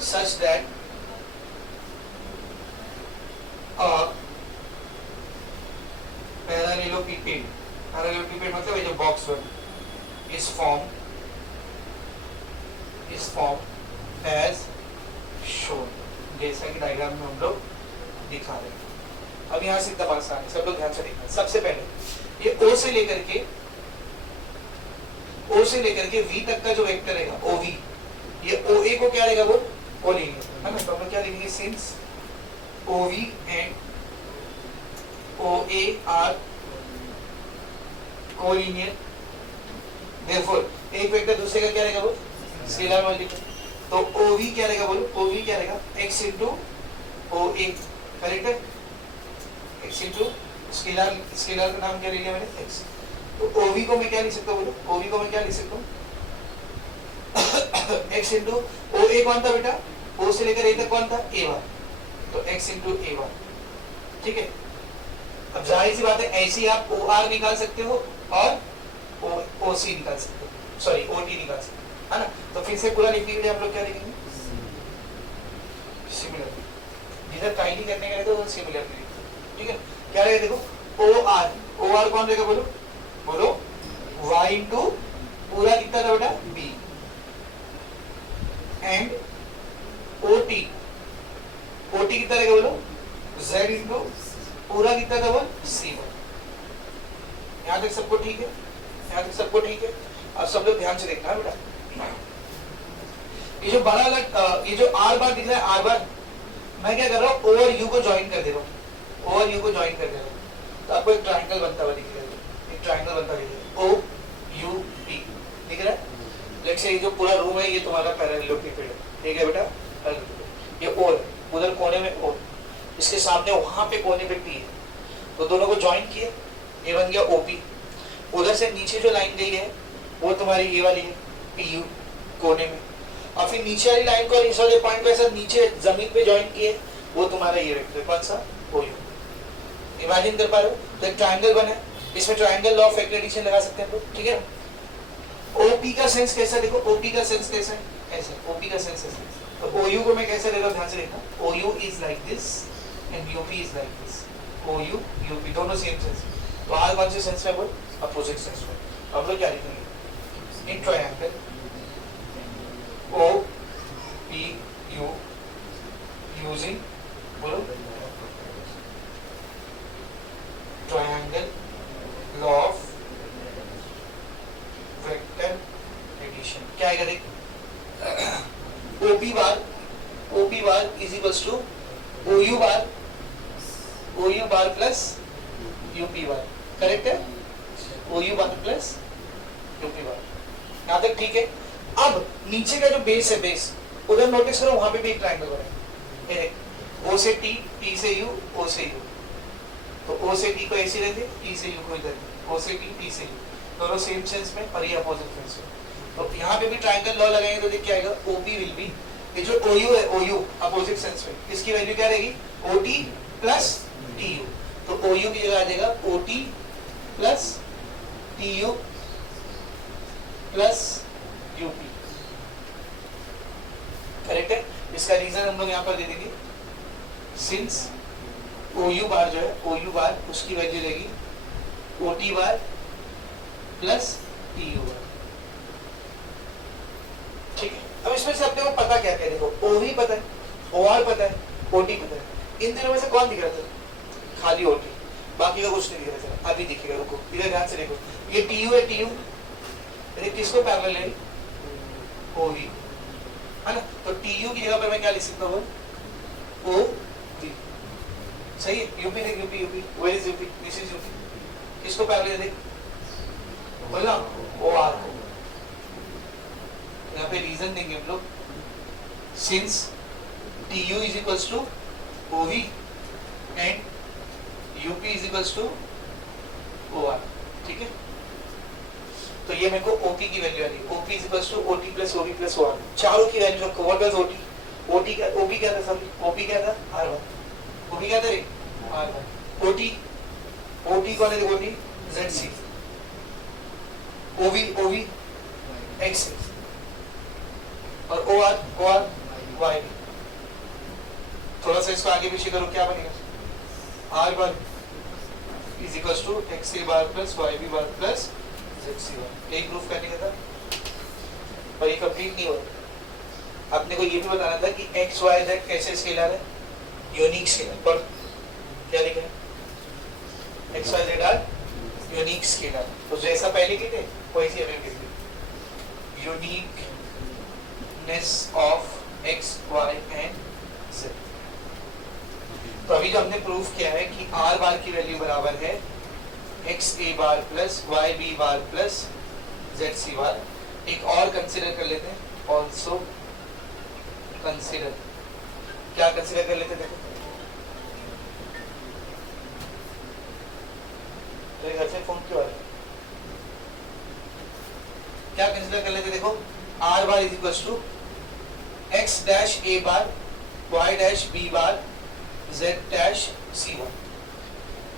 such that a parallelepiped, parallelepiped मतलब ये जो बॉक्स बन is formed as shown, जैसा कि डायग्राम में हम लोग दिखा रहे हैं। अब यहाँ से एकदम आसान है, सब लोग ध्यान से देखना। सबसे पहले ये O से लेकर के V तक का जो वेक्टर रहेगा OV, ये OA को क्या रहेगा वो कोलिनियर, है ना। तो हम लोग क्या लिखेंगे, since OV and OA are collinear, therefore एक वेक्टर दूसरे का क्या रहेगा वो स्केलर मल्टीपल। तो OV क्या रहेगा बोलो, OV क्या रहेगा x into OA, करेक्ट है, x into स्केलर, स्केलर का नाम क्या ले लिया मैंने x। तो OV को मैं क्या लिख सकता हूँ बोलो, OV को मैं क्या लिख सकता हूँ x into OA कौन था बेटा, O से लेकर A तक कौन था A1, तो x into A1, ठीक है। अब जाहिर सी बात है ऐसे ही आप OR निकाल सकते हो और OC निकाल सकते हो, सॉरी OT निकाल सकते हो, है ना। तो फिर से पूरा लिखने के लिए आप लोग क्या लिखेंगे, सिमिलर, जिधर काइंडली करने का रहता है सिमिलर, ठीक है। क्या रहेगा देखो OR कौन रहेगा बोलो, y into पूरा कितना था बेटा B एंड OT कितना रहेगा बोलो Z into पूरा कितना था बोल C1। यहाँ तक सबको ठीक है। बेटा? ये जो बड़ा वाला ये जो आर बार दिख रहा है, आर बार, मैं क्या कर रहा हूँ, ओवर यू को ज्वाइन कर दे रहा हूँ, ओवर यू को ज्वाइन कर दे रहा हूँ, तो आपको एक ट्राइंगल बनता हुआ दिख रहा है, एक ट्राइंगल बनता हुआ दिख रहा है, ओ यू पी दिख रहा है। लेट्स से ये जो पूरा रूम है ये तुम्हारा पैरेललोकेटेड है, ठीक है बेटा? ये ओ उधर कोने में ओ, इसके सामने वहां पे कोने पे पी है, तो दोनों को ज्वाइन किए, ये बन गया ओपी। उधर से नीचे जो लाइन गई है वो तुम्हारी ये वाली है, पी यू कोने में, और फिर नीचे वाली लाइन को इस वाले पॉइंट पे सब नीचे जमीन पे ज्वाइन किए, वो तुम्हारा ये वेक्टर कौन सा, ओ यू। इमेजिन कर पा रहे हो? तो एक ट्राइंगल बना है, इसमें ट्राइंगल लॉ ऑफ एक्रेडिशन लगा सकते हैं हम लोग, ठीक है? ओपी का सेंस कैसा, देखो ओपी का सेंस कैसा है, ऐसा ओपी का सेंस ऐसा। तो ओयू को मैं कैसे ले रहा हूं, ध्यान से देखना, OU is like this and UP is like this, OU UP दोनों सेम सेंस। तो आर कौन से सेंस में, बोल अपोजिट सेंस में। अब लोग क्या लिखेंगे, in triangle O P U using, बोलो triangle law of vector addition. क्या आएगा देख, OP bar is equals to OU bar plus UP bar, correct है? OU bar plus UP bar, यहाँ तक ठीक है। अब नीचे का जो बेस है, बेस उधर नोटिस करो, वहां पे भी एक ट्राइंगल बना है, O से T, T से U, O से U। तो O से T को ऐसे रहते, T से U को इधर, O से T, T से U, दोनों सेम सेंस में और ये अपोजिट सेंस में। तो यहाँ पे भी ट्राइंगल लॉ लगाएंगे तो देख क्या आएगा, OP विल बी, ये जो OU है, OU अपोजिट सेंस में, इसकी वैल्यू क्या रहेगी, OT प्लस TU। तो OU की जगह आ जाएगा OT plus TU plus UP, correct है? इसका रीजन हम लोग यहाँ पर दे देंगे, सिंस OU बार जो है, OU बार उसकी वैल्यू रहेगी OT बार प्लस TU बार, ठीक है? अब इसमें से अपने को पता क्या क्या, देखो OV पता है, OR पता है, OT पता है, इन तीनों में से कौन दिख रहा था, खाली OT, बाकी का कुछ नहीं दिख रहा था। अभी दिखेगा, रुको इधर ध्यान से देखो, ये TU है, TU ये किसको पैरेलल है, OV है ना? तो TU की जगह पर मैं क्या लिख सकता हूँ, OV, सही है? UP देख, UP where is UP, this is UP, किसको पैरेलल है देख, बोला OR को। यहाँ पे रीजन देंगे हम लोग, since TU is equals to OV and UP is equals to OR, ठीक है? तो ये मेरे को OP की वैल्यू आ रही है, OP is equals to OT plus OV plus OR, चारों की वैल्यू रखो। व्हाट वाज OT, OT का OP क्या था, सॉरी OP क्या था, R1, OP क्या था रे, R1, OT कौन है, OT ZC, OV X और OR Y। थोड़ा सा इसको आगे पीछे करो, क्या बनेगा, R bar is equals to XA bar plus YB bar plus ZC bar. यही प्रूफ करने का था, पर ये कंप्लीट नहीं हुआ। आपने को ये भी बताना था कि X Y Z कैसे स्केलर है, यूनिक स्केलर, पर क्या लिखा है, X Y Z are unique scalar. तो जैसा पहले की थे वैसे अभी भी uniqueness of X Y and Z। तो अभी जो हमने प्रूफ किया है कि R बार की वैल्यू बराबर है XA bar plus YB bar plus ZC बार। एक और कंसीडर कर लेते हैं, ऑल्सो कंसीडर, क्या कंसीडर कर लेते हैं, देखो तो घर से फोन क्यों आ रहा है, क्या कंसीडर कर लेते, देखो R bar is equal to X dash A bar Y dash B bar Z dash C bar.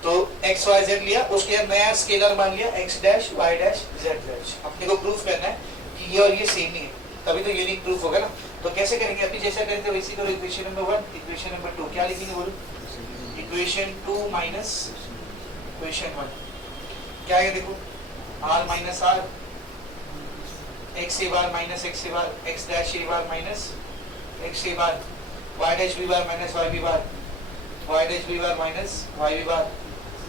तो X Y Z लिया, उसके बाद नया स्केलर मान लिया X dash Y dash Z dash. अपने को प्रूफ करना है कि ये और ये सेम ही है, तभी तो यूनिक प्रूफ होगा ना। तो कैसे करेंगे, अभी जैसा करेंगे वैसे करो। इक्वेशन नंबर 1, इक्वेशन नंबर 2 क्या लिखेंगे, बोलो इक्वेशन 2 माइनस इक्वेशन 1 क्या है, देखो R minus R, X A bar minus X A bar, X dash A bar minus X A bar, Y dash B bar minus Y B bar, Y dash B bar minus Y B bar,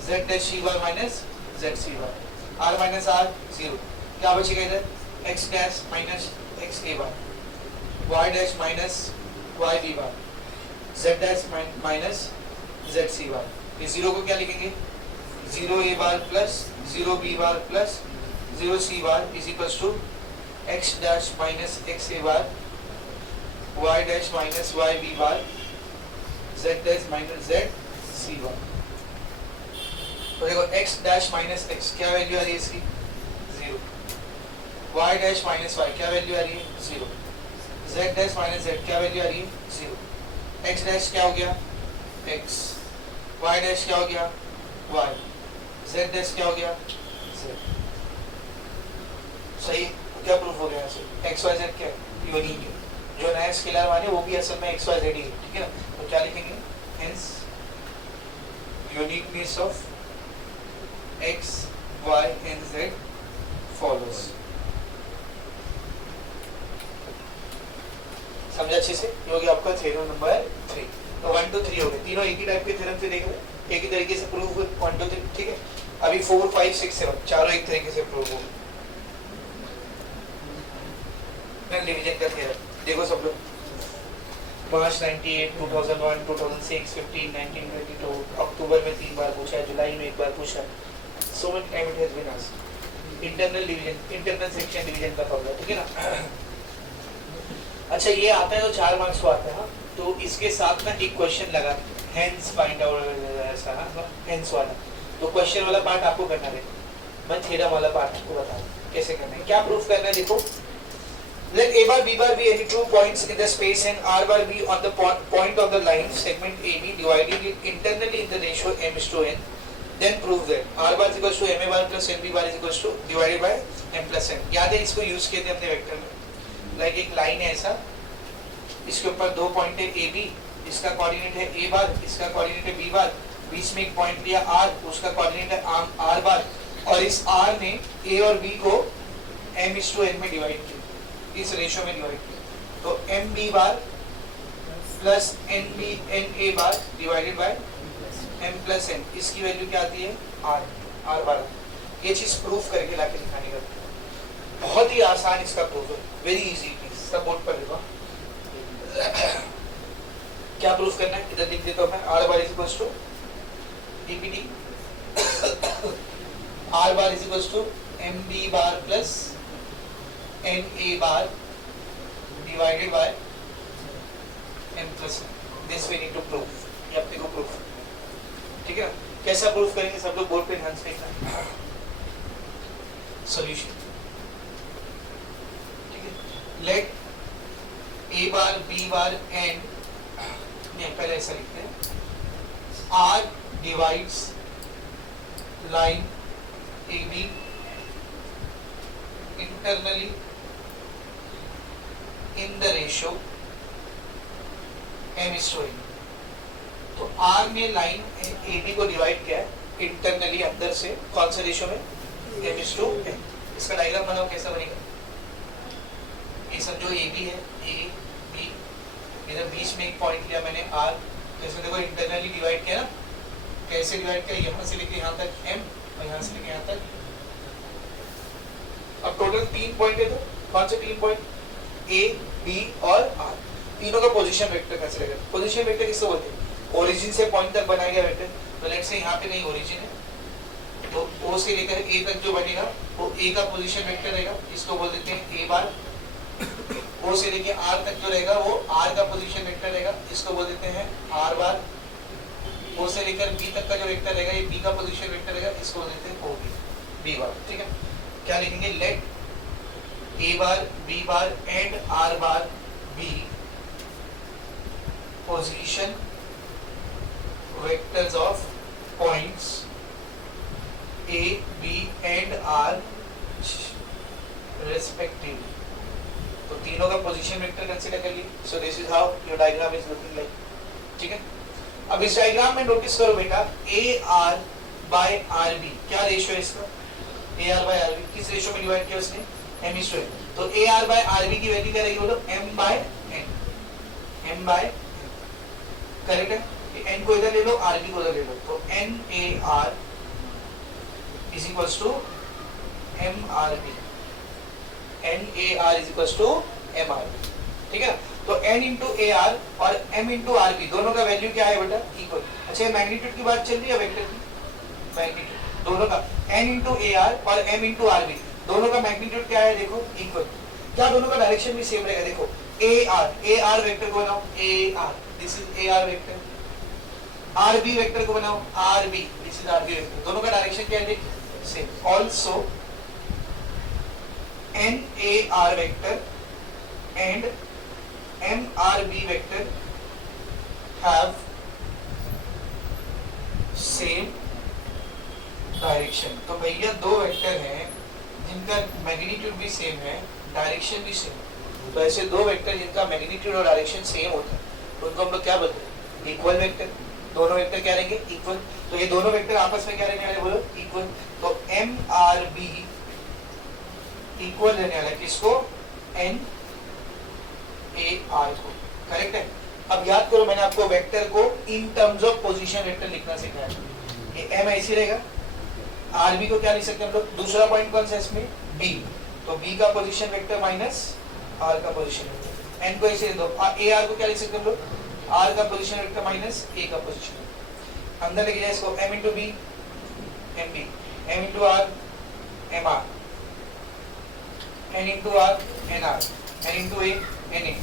Z dash C bar minus Z C bar. R minus R 0, क्या बचेगा इधर x dash minus x a bar, y dash minus y b bar, z dash minus z c बार। ये zero को क्या लिखेंगे, 0 a bar plus 0 b bar plus 0 c bar is equals to x dash minus x a bar, y dash minus y b bar, z dash minus z c bar. तो देखो x dash minus x क्या value आ रही है इसकी, 0, y dash minus y क्या value आ रही है, 0, z डैश माइनस z क्या वैल्यू आ रही है, 0, x डैश क्या हो गया, x, y डैश क्या हो गया, y, z डैश क्या हो गया, z। सही, क्या प्रूफ हो गया यहाँ से, x y z क्या यूनिक है, जो नया स्केलर माने वो भी असल में x y z ही है, ठीक है ना। तो क्या लिखेंगे, hence uniqueness of x y and z follows। समझा अच्छे से, ये हो गया आपका थ्योरम नंबर 3। तो 1 2 3 हो गए, तीनों एक ही टाइप के थ्योरम से देख रहे हैं, एक ही तरीके से प्रूव हुए 1 2 3, ठीक है। अभी 4 5 6 7 चारों एक तरीके से प्रूव हो गए। डिवीजन का थ्योरम देखो सब लोग, मार्च 98, 2001, 2006, 15, 1922, अक्टूबर में 3 बार पूछा है, जुलाई में 1 बार पूछा है, so many time it has been asked। Internal division, internal section division का फॉर्मूला, ठीक है ना। अच्छा ये आता है तो 4 मार्क्स को आता है, हाँ? तो इसके साथ ना एक क्वेश्चन लगा, हेंस फाइंड आउट ऐसा, हेंस वाला, तो क्वेश्चन वाला पार्ट आपको करना है, मैं थ्योरम वाला पार्ट आपको बता दूं कैसे करना है, क्या प्रूफ करना है। देखो, let a bar b bar be any true points in the space and r bar be on the point of the line segment AB dividing it internally in the ratio m is to n, then prove that r bar is equals to m a bar plus n b bar is equals to divided by m plus n। याद है इसको use किए थे अपने vector में, like एक line है ऐसा, इसके ऊपर 2 पॉइंट है a b, इसका कोऑर्डिनेट है a बार, इसका कोऑर्डिनेट है b बार, बीच में एक पॉइंट लिया r, उसका कोऑर्डिनेट है r बार, और इस r ने a और b को m is to n में डिवाइड किया, इस रेशियो में डिवाइड किया, तो m b bar plus n b n a bar divided by m plus n, इसकी वैल्यू क्या आती है, आर, आर बार। ये चीज प्रूफ करके लाके दिखाने का, बहुत ही आसान इसका प्रूफ है, वेरी इजी, प्लीज सब बोर्ड पर लिखो। क्या प्रूफ करना है, इधर लिख देता हूं मैं, r bar is equals to DPD, r bar is equals to M b bar plus n a bar divided by m plus n, this we need to prove, ये अपने को प्रूफ, ठीक है। कैसा प्रूफ करेंगे, सब लोग बोर्ड पे ध्यान से देखना, सॉल्यूशन, ठीक है। Let a bar b bar and, नहीं पहले ऐसा लिखते हैं, r divides line a b internally in the ratio m is to n। तो R ने लाइन AB को डिवाइड किया है इंटरनली अंदर से, कौन से रेशियो में, m is to n। इसका डायग्राम बनाओ, कैसा बनेगा, ये समझो AB है, A B, इधर बीच में एक पॉइंट लिया मैंने R, तो इसमें देखो इंटरनली डिवाइड किया ना, कैसे डिवाइड किया, यहाँ से लेके यहाँ तक m और यहाँ से लेके यहाँ तक। अब टोटल 3 पॉइंट है, तो कौन से 3 पॉइंट, ए बी और आर, तीनों का पोजीशन वेक्टर कैसे लगेगा, पोजीशन वेक्टर किससे बोलते हैं, ओरिजिन से पॉइंट तक बनाया गया वेक्टर। तो लेट्स से यहाँ पे नहीं ओरिजिन है, तो ओ से लेकर ए तक जो बनेगा वो ए का पोजीशन वेक्टर रहेगा, इसको बोल देते हैं ए बार। ओ से लेके आर तक जो रहेगा वो आर का पोजीशन वेक्टर रहेगा, इसको बोल देते हैं आर बार। ओ से लेकर बी तक का जो वेक्टर रहेगा ये बी का पोजीशन वेक्टर रहेगा, इसको बोल देते हैं ओ बी बार, ठीक है। क्या लिखेंगे, let a bar b bar and r bar b position vectors of points a B and r respectively. तो तीनों का पोजीशन वेक्टर कंसीडर कर लिए, so this is how your diagram is looking like, ठीक है। अब इस डायग्राम में नोटिस करो बेटा, a are by are b क्या रेशियो है इसका, a are by are b किस रेशियो में डिवाइड किया उसने, एम इज टू एन। तो A R by are B की वैल्यू क्या रहेगी, बोलो M by N, M by correct है, एन को इधर ले लो, आर बी को इधर ले लो, तो N A r is equals to m r b, n A r is equal to m r, ठीक है ना। तो n इंटू ए आर और m इंटू आर बी दोनों का वैल्यू क्या है बेटा, इक्वल। अच्छा ये मैग्नीट्यूड की बात चल रही है वेक्टर की, मैग्नीट्यूड दोनों का n इंटू ए आर और m इंटू आर बी दोनों का मैग्नीट्यूड क्या है, देखो इक्वल। क्या दोनों का डायरेक्शन भी सेम रहेगा, देखो ए आर वेक्टर को बनाओ a r, this is a r vector, r b vector को बनाओ r b, this is r b vector, दोनों का डायरेक्शन क्या है, देखो same. Also n A r vector and MRB vector have same direction। तो भैया दो वेक्टर हैं जिनका मैग्नीट्यूड भी सेम है, डायरेक्शन भी सेम है। तो ऐसे दो वेक्टर जिनका मैग्नीट्यूड और डायरेक्शन सेम होता है तो उनको हम लोग क्या बोलते हैं, इक्वल वेक्टर। दोनों वेक्टर क्या रहेंगे, इक्वल। तो ये दोनों वेक्टर आपस में क्या रहने वाले, बोलो इक्वल। तो MRB इक्वल रहने वाला है किसको, N ए आर को, करेक्ट है। अब याद करो मैंने आपको वेक्टर को in terms of position vector लिखना सिखाया। ये एम ऐसी रहेगा, आर बी को क्या लिख सकते हैं हम लोग, दूसरा पॉइंट कौन सा है इसमें, बी। तो बी का पोजीशन वेक्टर माइनस आर का पोजीशन वेक्टर, एन को ऐसे दो, ए आर को क्या लिख सकते हैं हम लोग, आर का पोजीशन वेक्टर माइनस ए का पोजीशन। अंदर लेके जाए इसको, m into b m b, m into R M r, n into r n are, n into a n A,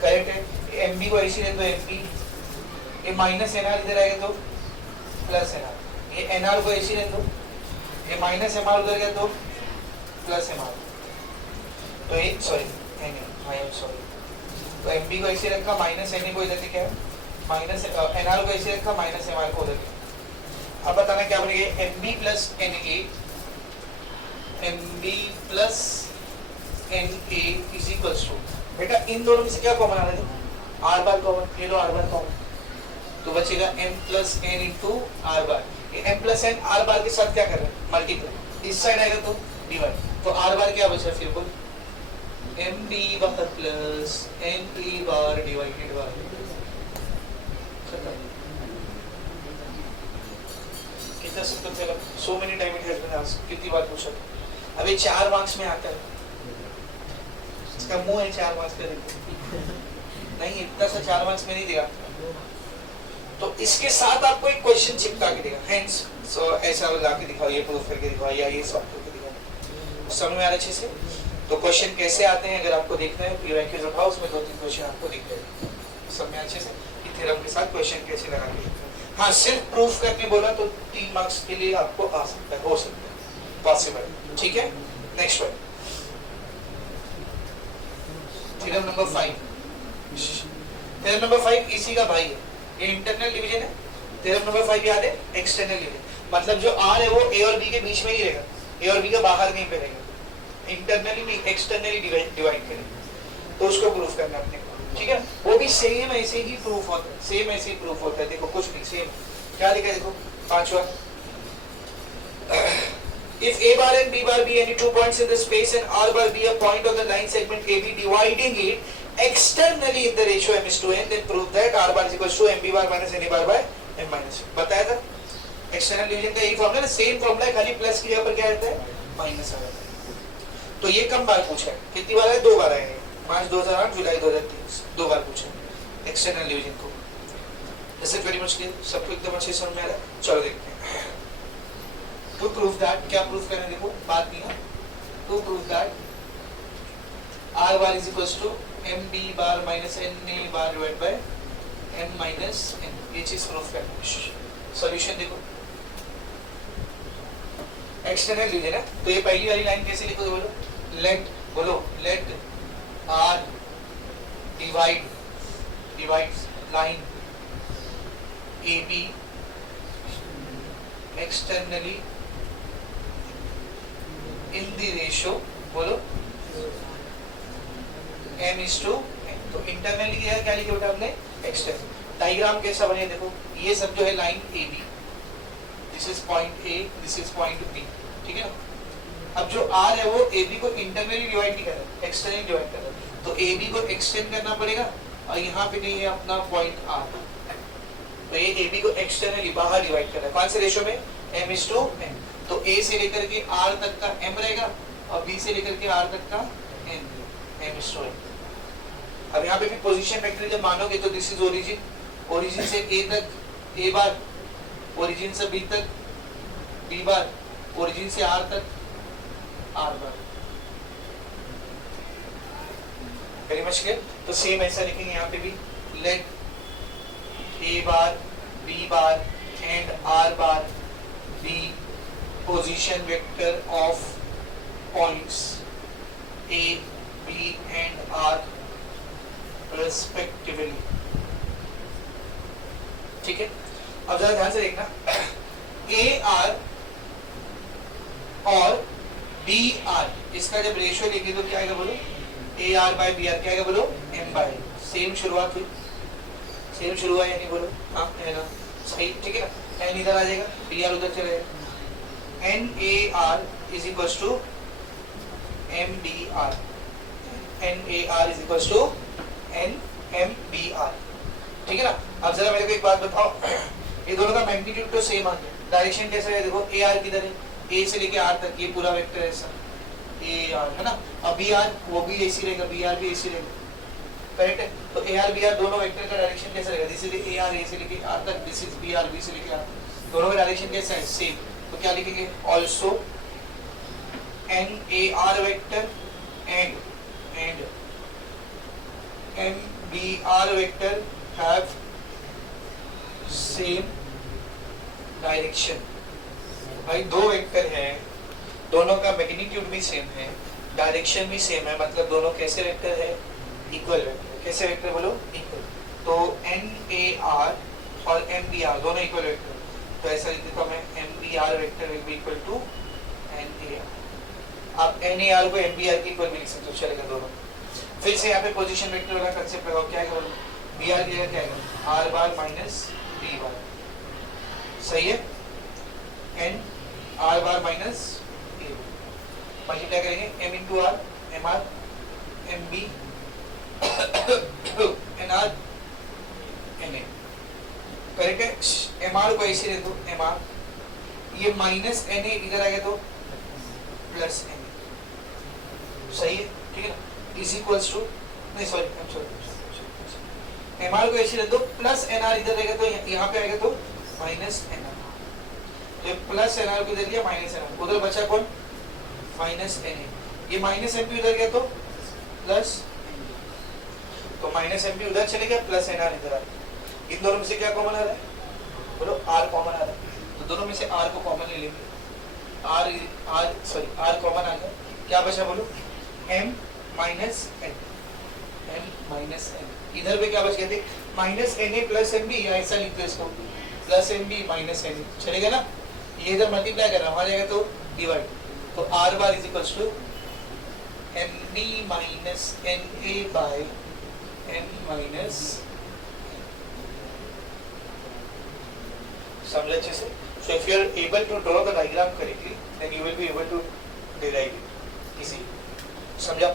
correct है। एम बी को ऐसे ले दो एम बी, ये माइनस एन आर इधर आएगा तो प्लस एन आर, ये एन आर को ऐसे ले दो, ये माइनस एम आर उधर गया तो प्लस एम आर, तो ये sorry n a, I am sorry. तो एम बी को ऐसे रखा, माइनस एन ए को इधर लिखा है, माइनस एन आर को ऐसे रखा, माइनस एम आर को उधर लिखा। अब बताना क्या बनेगा, m b plus n a, m b plus n a is equal to, बेटा इन दोनों में से क्या कॉमन आ रहा है, आर बार कॉमन, ये लो आर बार कॉमन, तो बचेगा m plus n into r bar. ये m plus n are bar के साथ क्या कर रहे हैं, मल्टीप्लाई, इस साइड आएगा तो डिवाइड, तो आर बार क्या बचा फिर बोल, m d bar plus n e bar divided by, कितना सिंपल चला, so many time it has been asked, कितनी बार पूछा। अबे 4 मार्क्स में आता है, इसका मुंह है 4 मार्क्स का, नहीं इतना सा 4 मार्क्स में नहीं देगा। तो इसके साथ आपको एक क्वेश्चन चिपका के देगा, हेंस सो ऐसा ला के दिखाओ, ये प्रूफ करके दिखाओ, या ये सॉल्व करके दिखाओ, समझ में आ रहा अच्छे से। तो क्वेश्चन कैसे आते हैं अगर आपको देखना है, पीवाईक्यूज उठाओ, उसमें 2-3 क्वेश्चन आपको दिख जाएंगे, समझ में अच्छे से कि थ्योरम के साथ क्वेश्चन कैसे लगाते हैं। हाँ सिर्फ प्रूफ करके बोला तो 3 मार्क्स के लिए आपको आ सकता है, हो सकता है, पॉसिबल, ठीक है। Next one, theorem number 5। Theorem number 5 इसी का भाई है, ये इंटरनल डिवीजन है। थ्योरम नंबर 5 याद है, एक्सटर्नल डिवीजन, मतलब जो आर है वो ए और बी के बीच में नहीं रहेगा, ए और बी के बाहर कहीं पे रहेगा, इंटरनली नहीं एक्सटर्नली डिवाइड करेंगे, तो उसको प्रूफ करना अपने को, ठीक है। वो भी सेम ऐसे ही प्रूफ होता है, सेम ऐसे ही प्रूफ होता है, देखो कुछ नहीं सेम, क्या लिखा है देखो, 5वां, if a bar and b bar be any two points in the space and r bar be a point on the line segment AB dividing it externally in the ratio m is to n, then prove that r bar is equal to mb bar minus n a bar by m minus n। बताया था external division का यही formula है, same formula है, खाली plus की जगह पर क्या रहता है, माइनस आ जाता है। तो ये कम बार पूछा है, कितनी बार है, 2 बार आए हैं, मार्च 2008 जुलाई 2023, 2 बार पूछा है एक्सटर्नल डिवीजन को। This is very much clear, सबको एकदम अच्छे समझ में आ रहा है। चलो देखते हैं, to prove that, क्या प्रूफ करना देखो, बात नहीं है, to prove that r bar is equals to mb bar minus na bar divided by m minus n, ये चीज प्रूफ करना है। सॉल्यूशन देखो, एक्सटर्नल डिवीजन है, तो ये पहली वाली लाइन कैसे लिखोगे बोलो, let r divide line AB externally in the ratio, बोलो m is to n, तो इंटरनली क्या लिखे बेटा आपने, एक्सटर्नल। डायग्राम कैसा बने देखो, ये सब जो है line AB, this is point A, this is point B, ठीक है ना। अब जो R है वो AB को इंटरनली डिवाइड नहीं कर रहा, एक्सटर्नली डिवाइड कर रहा है, तो AB को एक्सटेंड करना पड़ेगा, और यहाँ पे नहीं है अपना पॉइंट R, तो ये AB को एक्सटर्नली बाहर डिवाइड कर रहा है, कौन से रेशियो में, m is to n। तो A से लेकर के R तक का m रहेगा, और बी से लेकर के आर तक का एन, एम स्टोर। अब यहाँ पे भी पोजीशन वेक्टर जब मानोगे तो दिस इज ओरिजिन, ओरिजिन से ए तक ए बार, ओरिजिन से बी तक बी बार, ओरिजिन से आर तक r bar. Very much clear. तो सेम ऐसा लिखेंगे यहाँ पे भी, let a bar b bar and r bar b position vector of points a B and r respectively. ठीक है, अब जरा ध्यान से देखना, ए आर और बी आर इसका जब रेशियो लेंगे तो क्या आएगा बोलो, a are by B are क्या आएगा बोलो, एम बाय। सेम शुरुआत हुई, सेम शुरू हुआ या नहीं बोलो, हाँ है ना, सही। ठीक है ना, एन इधर आ जाएगा, बी आर उधर चले जाएगा, n A r is equal to M B r, N A r is equal to n m B r. ठीक है ना। अब जरा मेरे को एक बात बताओ, ये दोनों का मैग्नीट्यूड तो सेम आ गया, डायरेक्शन कैसे है देखो, ए आर किधर है, ए से लेके आर तक ये पूरा वेक्टर है ऐसा, ए आर है ना। अब बी आर वो भी ऐसी रहेगा, बी आर भी ऐसी रहेगा, करेक्ट है। तो ए आर बी आर दोनों वेक्टर का डायरेक्शन कैसा रहेगा, दिस इज ए आर, ए से लेके आर तक, this is b r, b से लेके आर, दोनों का डायरेक्शन कैसा है, सेम। तो क्या लिखेंगे, also n A r vector and m B are vector have same direction. भाई दो वेक्टर हैं, दोनों का मैग्नीट्यूड भी सेम है, डायरेक्शन भी सेम है, मतलब दोनों कैसे वेक्टर है, इक्वल वेक्टर। कैसे वेक्टर बोलो, इक्वल। तो एन ए आर और एम बी आर दोनों इक्वल वेक्टर, तो ऐसा लिख देता हूं मैं, M B are vector will be equal to N A R. आप एन ए आर को एम बी आर के इक्वल भी लिख सकते हो, चलेगा दोनों। फिर से यहाँ पे पोजीशन वेक्टर वाला कंसेप्ट लगाओ, क्या है बी आर की जगह क्या है, R bar minus B bar, सही है। N are bar minus A, multiply करेंगे M into are, M R M B N are N A, correct है। एम आर को ऐसे ले दो, एम आर, ये माइनस एन ए इधर आ गया तो प्लस एन ए, सही है। ठीक है ना, इज इक्वल्स टू, नहीं sorry I am sorry, M R को ऐसे ले दो, प्लस एन आर इधर रहेगा तो यहाँ पे आएगा तो माइनस एन आर, तो प्लस एन आर को इधर लिया, माइनस एन आर, उधर बचा कौन, माइनस एन ए, ये माइनस एम पी उधर गया तो प्लस, तो माइनस एम पी उधर चले गया, प्लस एन आर इधर आ गया। इन दोनों में से क्या कॉमन आ रहा है बोलो, आर कॉमन आ रहा है, तो दोनों में से आर को कॉमन ले लेंगे, आर कॉमन आ गया, क्या बचा बोलो, M minus N, M minus N, इधर पे क्या बच गए थे, minus N A plus M B, या ऐसा लिखते इसको, plus M B minus N A, चलेगा ना। ये इधर मल्टीप्लाई कर रहा हूँ, आ जाएगा तो डिवाइड, तो R bar is equals to M B minus N A by N minus, समझे अच्छे से। So if you are able to draw the diagram correctly, then you will be able to derive it easily. समझा,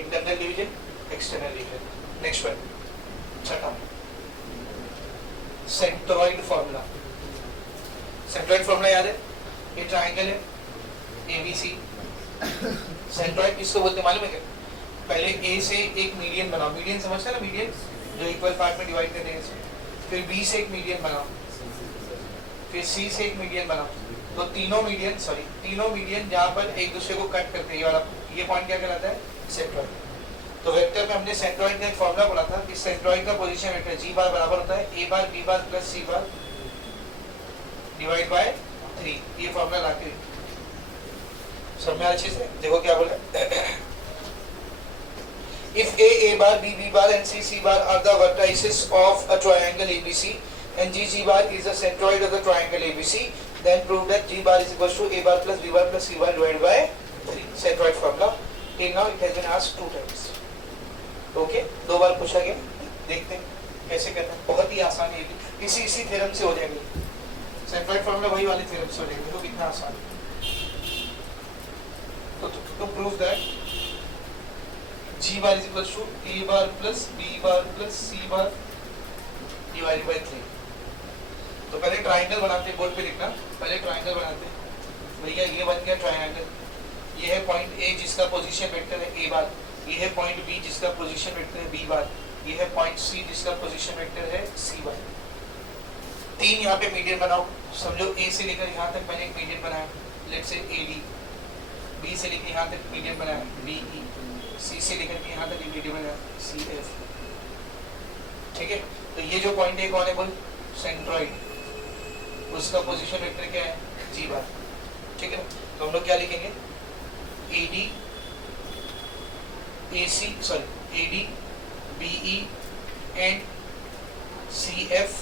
internal division, external division. Next one, छठा, centroid formula. Centroid formula याद है, ये triangle है ABC, centroid किसको बोलते हैं मालूम है क्या, पहले A से एक मीडियन बनाओ, मीडियन समझते हैं ना, मीडियन जो इक्वल पार्ट में डिवाइड करते हैं, फिर B से एक मीडियन बनाओ, फिर C से एक मीडियन बनाओ, तो तीनों मीडियन जहाँ पर एक दूसरे को कट करते हैं, ये वाला, ये पॉइंट क्या कहलाता है, सेंट्रॉइड। तो वेक्टर में हमने सेंट्रॉइड का एक फॉर्मूला बोला था कि सेंट्रॉइड का पोजीशन वेक्टर G बार बराबर होता है A bar B bar plus C bar divide by 3, ये फॉर्मूला लाके समझ में अच्छे से देखो क्या बोला, if A bar B bar and C bar are the vertices of a triangle ABC and G bar is the centroid of the triangle ABC, then prove that G bar is equal to A bar plus B bar plus C bar divided by 3, centroid formula. Till now it has been asked 2 times. Okay, 2 बार पूछा गया, देखते हैं कैसे करना है, बहुत ही आसान है, इसी थ्योरम से हो जाएगा, सेंट्रॉइड फॉर्मूला वही वाले थ्योरम से हो जाएगा, तो कितना आसान है। तो prove that G bar is equal to A bar plus B bar plus C bar divided by 3। तो पहले ट्राइंगल बनाते हैं, बोर्ड पे लिखना, पहले ट्राइंगल बनाते हैं, भैया ये बन गया ट्राइंगल, ये है पॉइंट ए जिसका पोजीशन वेक्टर है ए बार, ये है पॉइंट बी जिसका पोजीशन वेक्टर है बी बार, ये है पॉइंट सी जिसका पोजीशन वेक्टर है सी बार। तीन यहाँ पे मीडियन बनाओ, समझो ए से लेकर यहाँ तक मैंने एक मीडियन बनाया, let's say A D, B से लेकर यहाँ तक मीडियन बनाया बी ई, सी से लेकर के यहाँ तक मीडियन बनाया सी एफ। ठीक है, तो ये जो पॉइंट है कौन है बोल, सेंट्रॉइड, उसका पोजीशन वेक्टर क्या है जी बार। ठीक है, तो हम लोग क्या लिखेंगे, A D A C sorry A D B E and C F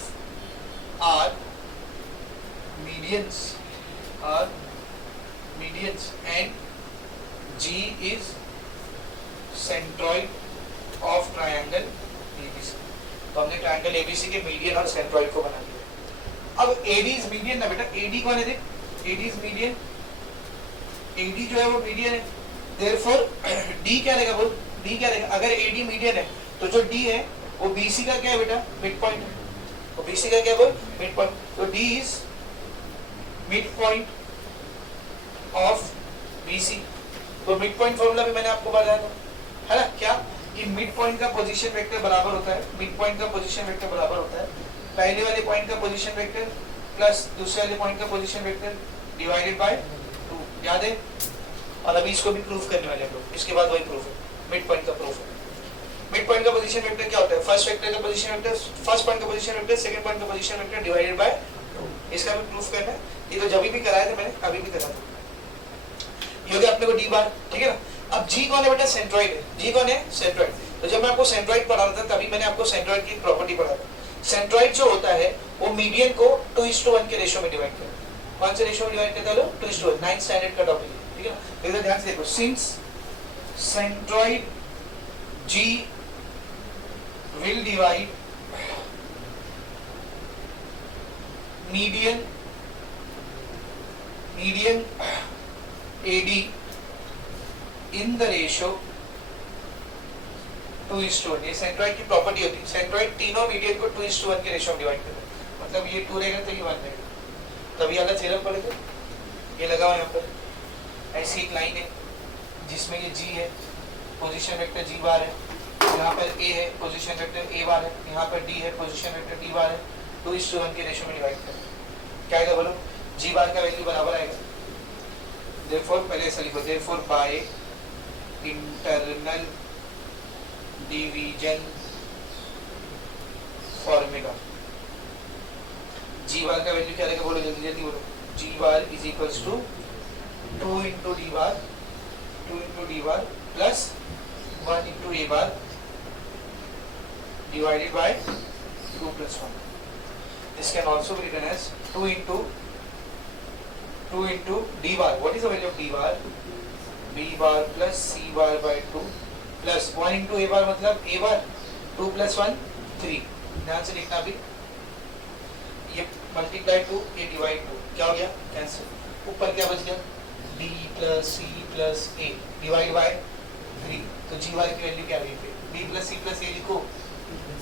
are medians and G is centroid of triangle ABC। तो हमने ट्रायंगल ABC के मीडियन और सेंट्रॉइड को बना दिया। अब AD is मीडियन ना बेटा, AD कौन है देख, AD is मीडियन, AD जो है वो मीडियन है, therefore D क्या रहेगा बोल, D क्या रहेगा, अगर AD मीडियन है तो जो D है वो BC का क्या है बेटा, मिड पॉइंट है, तो BC का क्या बोल, मिड पॉइंट, तो D is mid point of BC। तो मिड पॉइंट फॉर्मूला भी मैंने आपको बताया था, है ना, क्या कि मिड पॉइंट का पोजीशन वेक्टर बराबर होता है, मिड पॉइंट का पोजीशन वेक्टर बराबर होता है पहले वाले पॉइंट का पोजीशन वेक्टर प्लस दूसरे वाले पॉइंट का पोजीशन वेक्टर डिवाइडेड बाय 2, याद है। और अभी इसको भी प्रूफ करने वाले हम लोग, इसके बाद वही प्रूफ है, मिड पॉइंट का प्रूफ है। मिड पॉइंट का पोजीशन वेक्टर क्या होता है, फर्स्ट वेक्टर का पोजीशन वेक्टर, फर्स्ट पॉइंट का पोजीशन वेक्टर सेकंड पॉइंट का पोजीशन वेक्टर डिवाइडेड बाय 2। इसका भी प्रूफ करना है, ये तो जब भी कराया था मैंने, अभी भी करा था, ये हो गया अपने को डी बार। ठीक है ना, अब जी कौन है बेटा, सेंट्रॉइड है, जी कौन है, सेंट्रॉइड। तो जब मैं आपको सेंट्रॉइड पढ़ा रहा था तभी मैंने आपको सेंट्रॉइड की प्रॉपर्टी पढ़ा था। सेंट्रॉइड जो होता है वो मीडियन को 2:1 के रेशियो में डिवाइड करता है। कौन से रेशियो में डिवाइड करता है लोग, 2:1, 9th स्टैंडर्ड का टॉपिक है। ठीक है ना, तो ध्यान से देखो, since centroid G will divide median AD in the ratio 2:1। ये सेंट्रॉइड की प्रॉपर्टी होती है, सेंट्रॉइड तीनों मीडियन को 2:1 के रेशियो में डिवाइड करता है, मतलब ये 2 रहेगा तो ये 1 रहेगा। तभी अलग थ्योरम पढ़े थे, ये लगा हुआ यहाँ पर ऐसी एक लाइन है जिसमें ये G है, पोजीशन वेक्टर G बार है, यहाँ पर A है, पोजीशन वेक्टर A बार है, यहाँ पर D है, पोजीशन वेक्टर D बार है, 2:1 के रेशियो में डिवाइड करें, क्या आएगा बोलो, G बार का वैल्यू बराबर आएगा, therefore पहले ऐसा लिखो, therefore by internal division formula G बार का वैल्यू क्या आएगा बोलो, जल्दी जल्दी बोलो, G bar is equals to 2 into D bar plus 1 into A bar divided by 2 plus 1. This can also be written as 2 into D bar. What is the value of D bar? B bar plus C bar by 2 plus 1 into A bar मतलब A bar 2 plus 1 3। ध्यान से लिखना भी, ये multiply 2 ये divide 2, क्या हो गया, कैंसिल। ऊपर क्या बच गया, D plus C plus A divide by 3। तो G बार की वैल्यू क्या आ गई, B plus C plus A लिखो,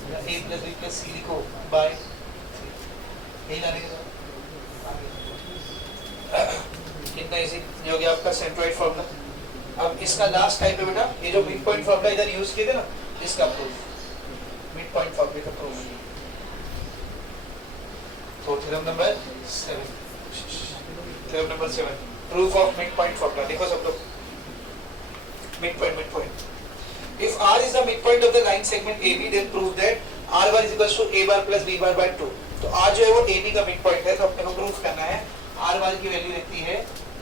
A plus B plus C लिखो बाय 3, यही लाने का कितना इजी। ये हो गया आपका सेंट्रॉइड फॉर्मूला। अब इसका लास्ट टाइप है बेटा, ये जो मिड पॉइंट फॉर्मूला इधर यूज किए थे ना, इसका प्रूफ, मिड पॉइंट फॉर्मूला का प्रूफ। तो theorem number 7, proof of mid point formula. देखो सब लोग, mid point if R is the midpoint of the line segment AB then prove that R bar is equals to A bar plus B bar by 2। तो R जो है वो AB का midpoint है, तो अपने को प्रूफ करना है R bar की वैल्यू रहती है,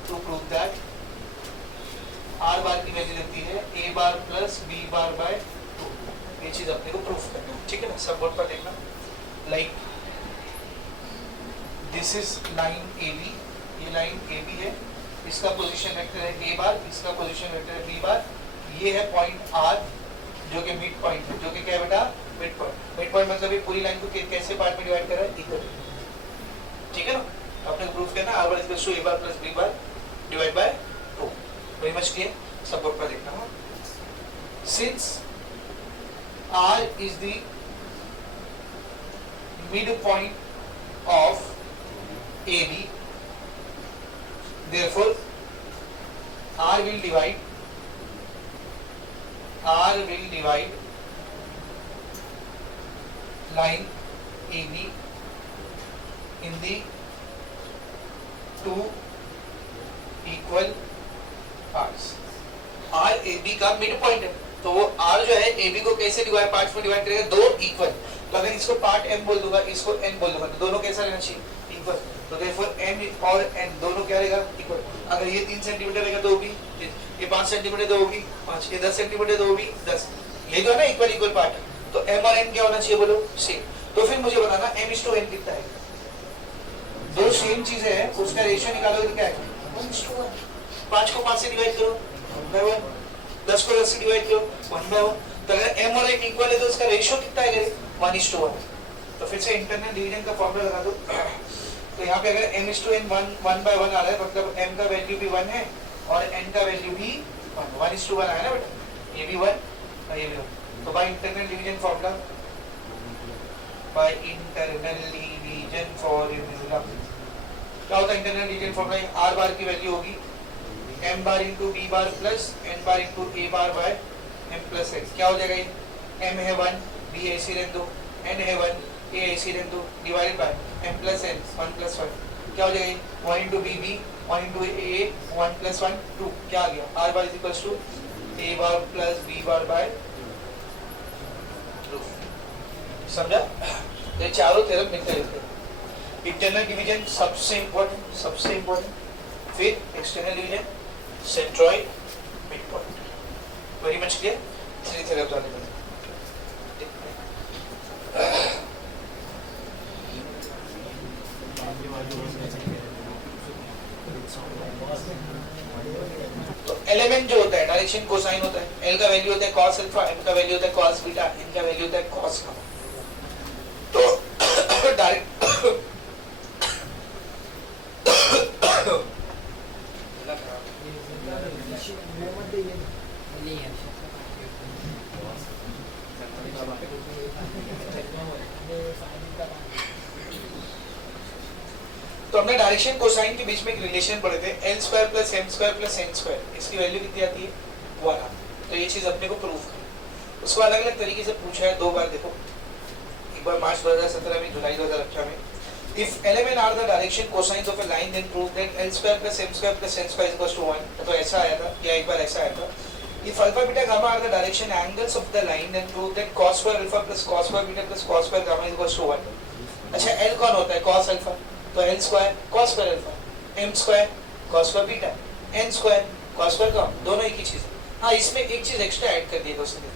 to prove that R bar की वैल्यू रहती है A bar plus B bar by 2। ये चीज अपने को प्रूफ करना है, ठीक है ना। सब बोर्ड पर देखना, like this is line AB, ये लाइन AB है, इसका पोजीशन वेक्टर है A बार, इसका पोजीशन वेक्टर है B बार, ये है पॉइंट R जो कि मिड पॉइंट है, जो कि क्या है बेटा, मिड पॉइंट। मिड पॉइंट मतलब ये पूरी लाइन को कैसे पार्ट में डिवाइड कर रहा है, इक्वली, ठीक है ना। अपने को प्रूफ करना R bar is equal to A bar plus B bar divided by 2। Very much clear, सब बोर्ड पर देखना है। Since R is the midpoint of AB, therefore R will divide line AB in the two equal parts. R AB का mid point है, तो वो R जो है AB को कैसे डिवाइड पार्ट्स में डिवाइड करेगा, दो इक्वल. तो अगर इसको पार्ट M बोल दूंगा, इसको N बोल दूंगा, तो दोनों कैसा रहना चाहिए, इक्वल. तो therefore M और N दोनों क्या रहेगा, इक्वल. अगर ये 3 सेंटीमीटर रहेगा तो वो भी, ये 5 सेंटीमीटर तो वो भी 5, ये 10 सेंटीमीटर तो वो भी 10. ये जो है ना इक्वल इक्वल पार्ट, तो M और N क्या होना चाहिए बोलो, सेम. तो फिर मुझे बताना M/N कितना है. दो सेम चीजें हैं, उसका रेशियो निकालोगे तो क्या है, 1:1. 5 को 5 से डिवाइड करो 1/1, 10 को 10 से डिवाइड करो 1/1. तो अगर M और N इक्वल है तो उसका रेशियो कितना है, 1:1. तो फिर से इंटरनल डिवीजन का फॉर्मूला लगा दो. तो यहाँ पे अगर M/N 1/1 आ रहा है, मतलब M का वैल्यू भी 1 है और N का वैल्यू भी 1:1 आया ना बेटा, ये भी 1 और ये भी 1. तो by internal division formula, by internal division formula क्या होता है, internal division formula, R bar की वैल्यू होगी M bar into B bar plus N bar into A bar by M plus X. क्या हो जाएगा, ये M है 1, B ऐसी रहने दो, N है 1, A ऐसी रहने दो, divided by M plus N 1 plus 1. क्या हो जाएगा, 1 into B B, 1 into A 1 plus 1 2. क्या आ गया, R bar is equals to A bar plus B bar by 2. समझा, ये चारों थ्योरम मिलते जुलते हैं. इंटरनल डिवीजन सबसे इम्पोर्टेंट, फिर external division, centroid, mid point. Very much clear. Three theorem जाने में तो एलिमेंट जो होता है डायरेक्शन कोसाइन होता है. L का वैल्यू होता है cos अल्फा, M का वैल्यू होता है cos बीटा, N का वैल्यू होता है cos गामा. तो डायरेक्ट तो हमने डायरेक्शन कोसाइन के बीच में एक रिलेशन पढ़े थे, L² + M² + N². इसकी वैल्यू कितनी आती है, 1. तो ये चीज अपने को प्रूव करनी. उसको अलग अलग तरीके से पूछा है 2 बार. देखो, एक बार मार्च 2017 में, जुलाई 2018 में. If L and R the direction cosines of a line, then prove that L² + M² + N² is equal to 1. तो ऐसा आया था, या एक बार ऐसा आया था. If alpha beta gamma are the direction angles of the line, then prove that cos² alpha + cos² beta + cos² gamma is equal to 1. अच्छा, L कौन होता है, cos alpha, तो L² cos² alpha, M² cos² beta, N² cos² gamma, दोनों एक ही चीज है. हाँ, इसमें एक चीज एक्स्ट्रा ऐड कर दी है उसने,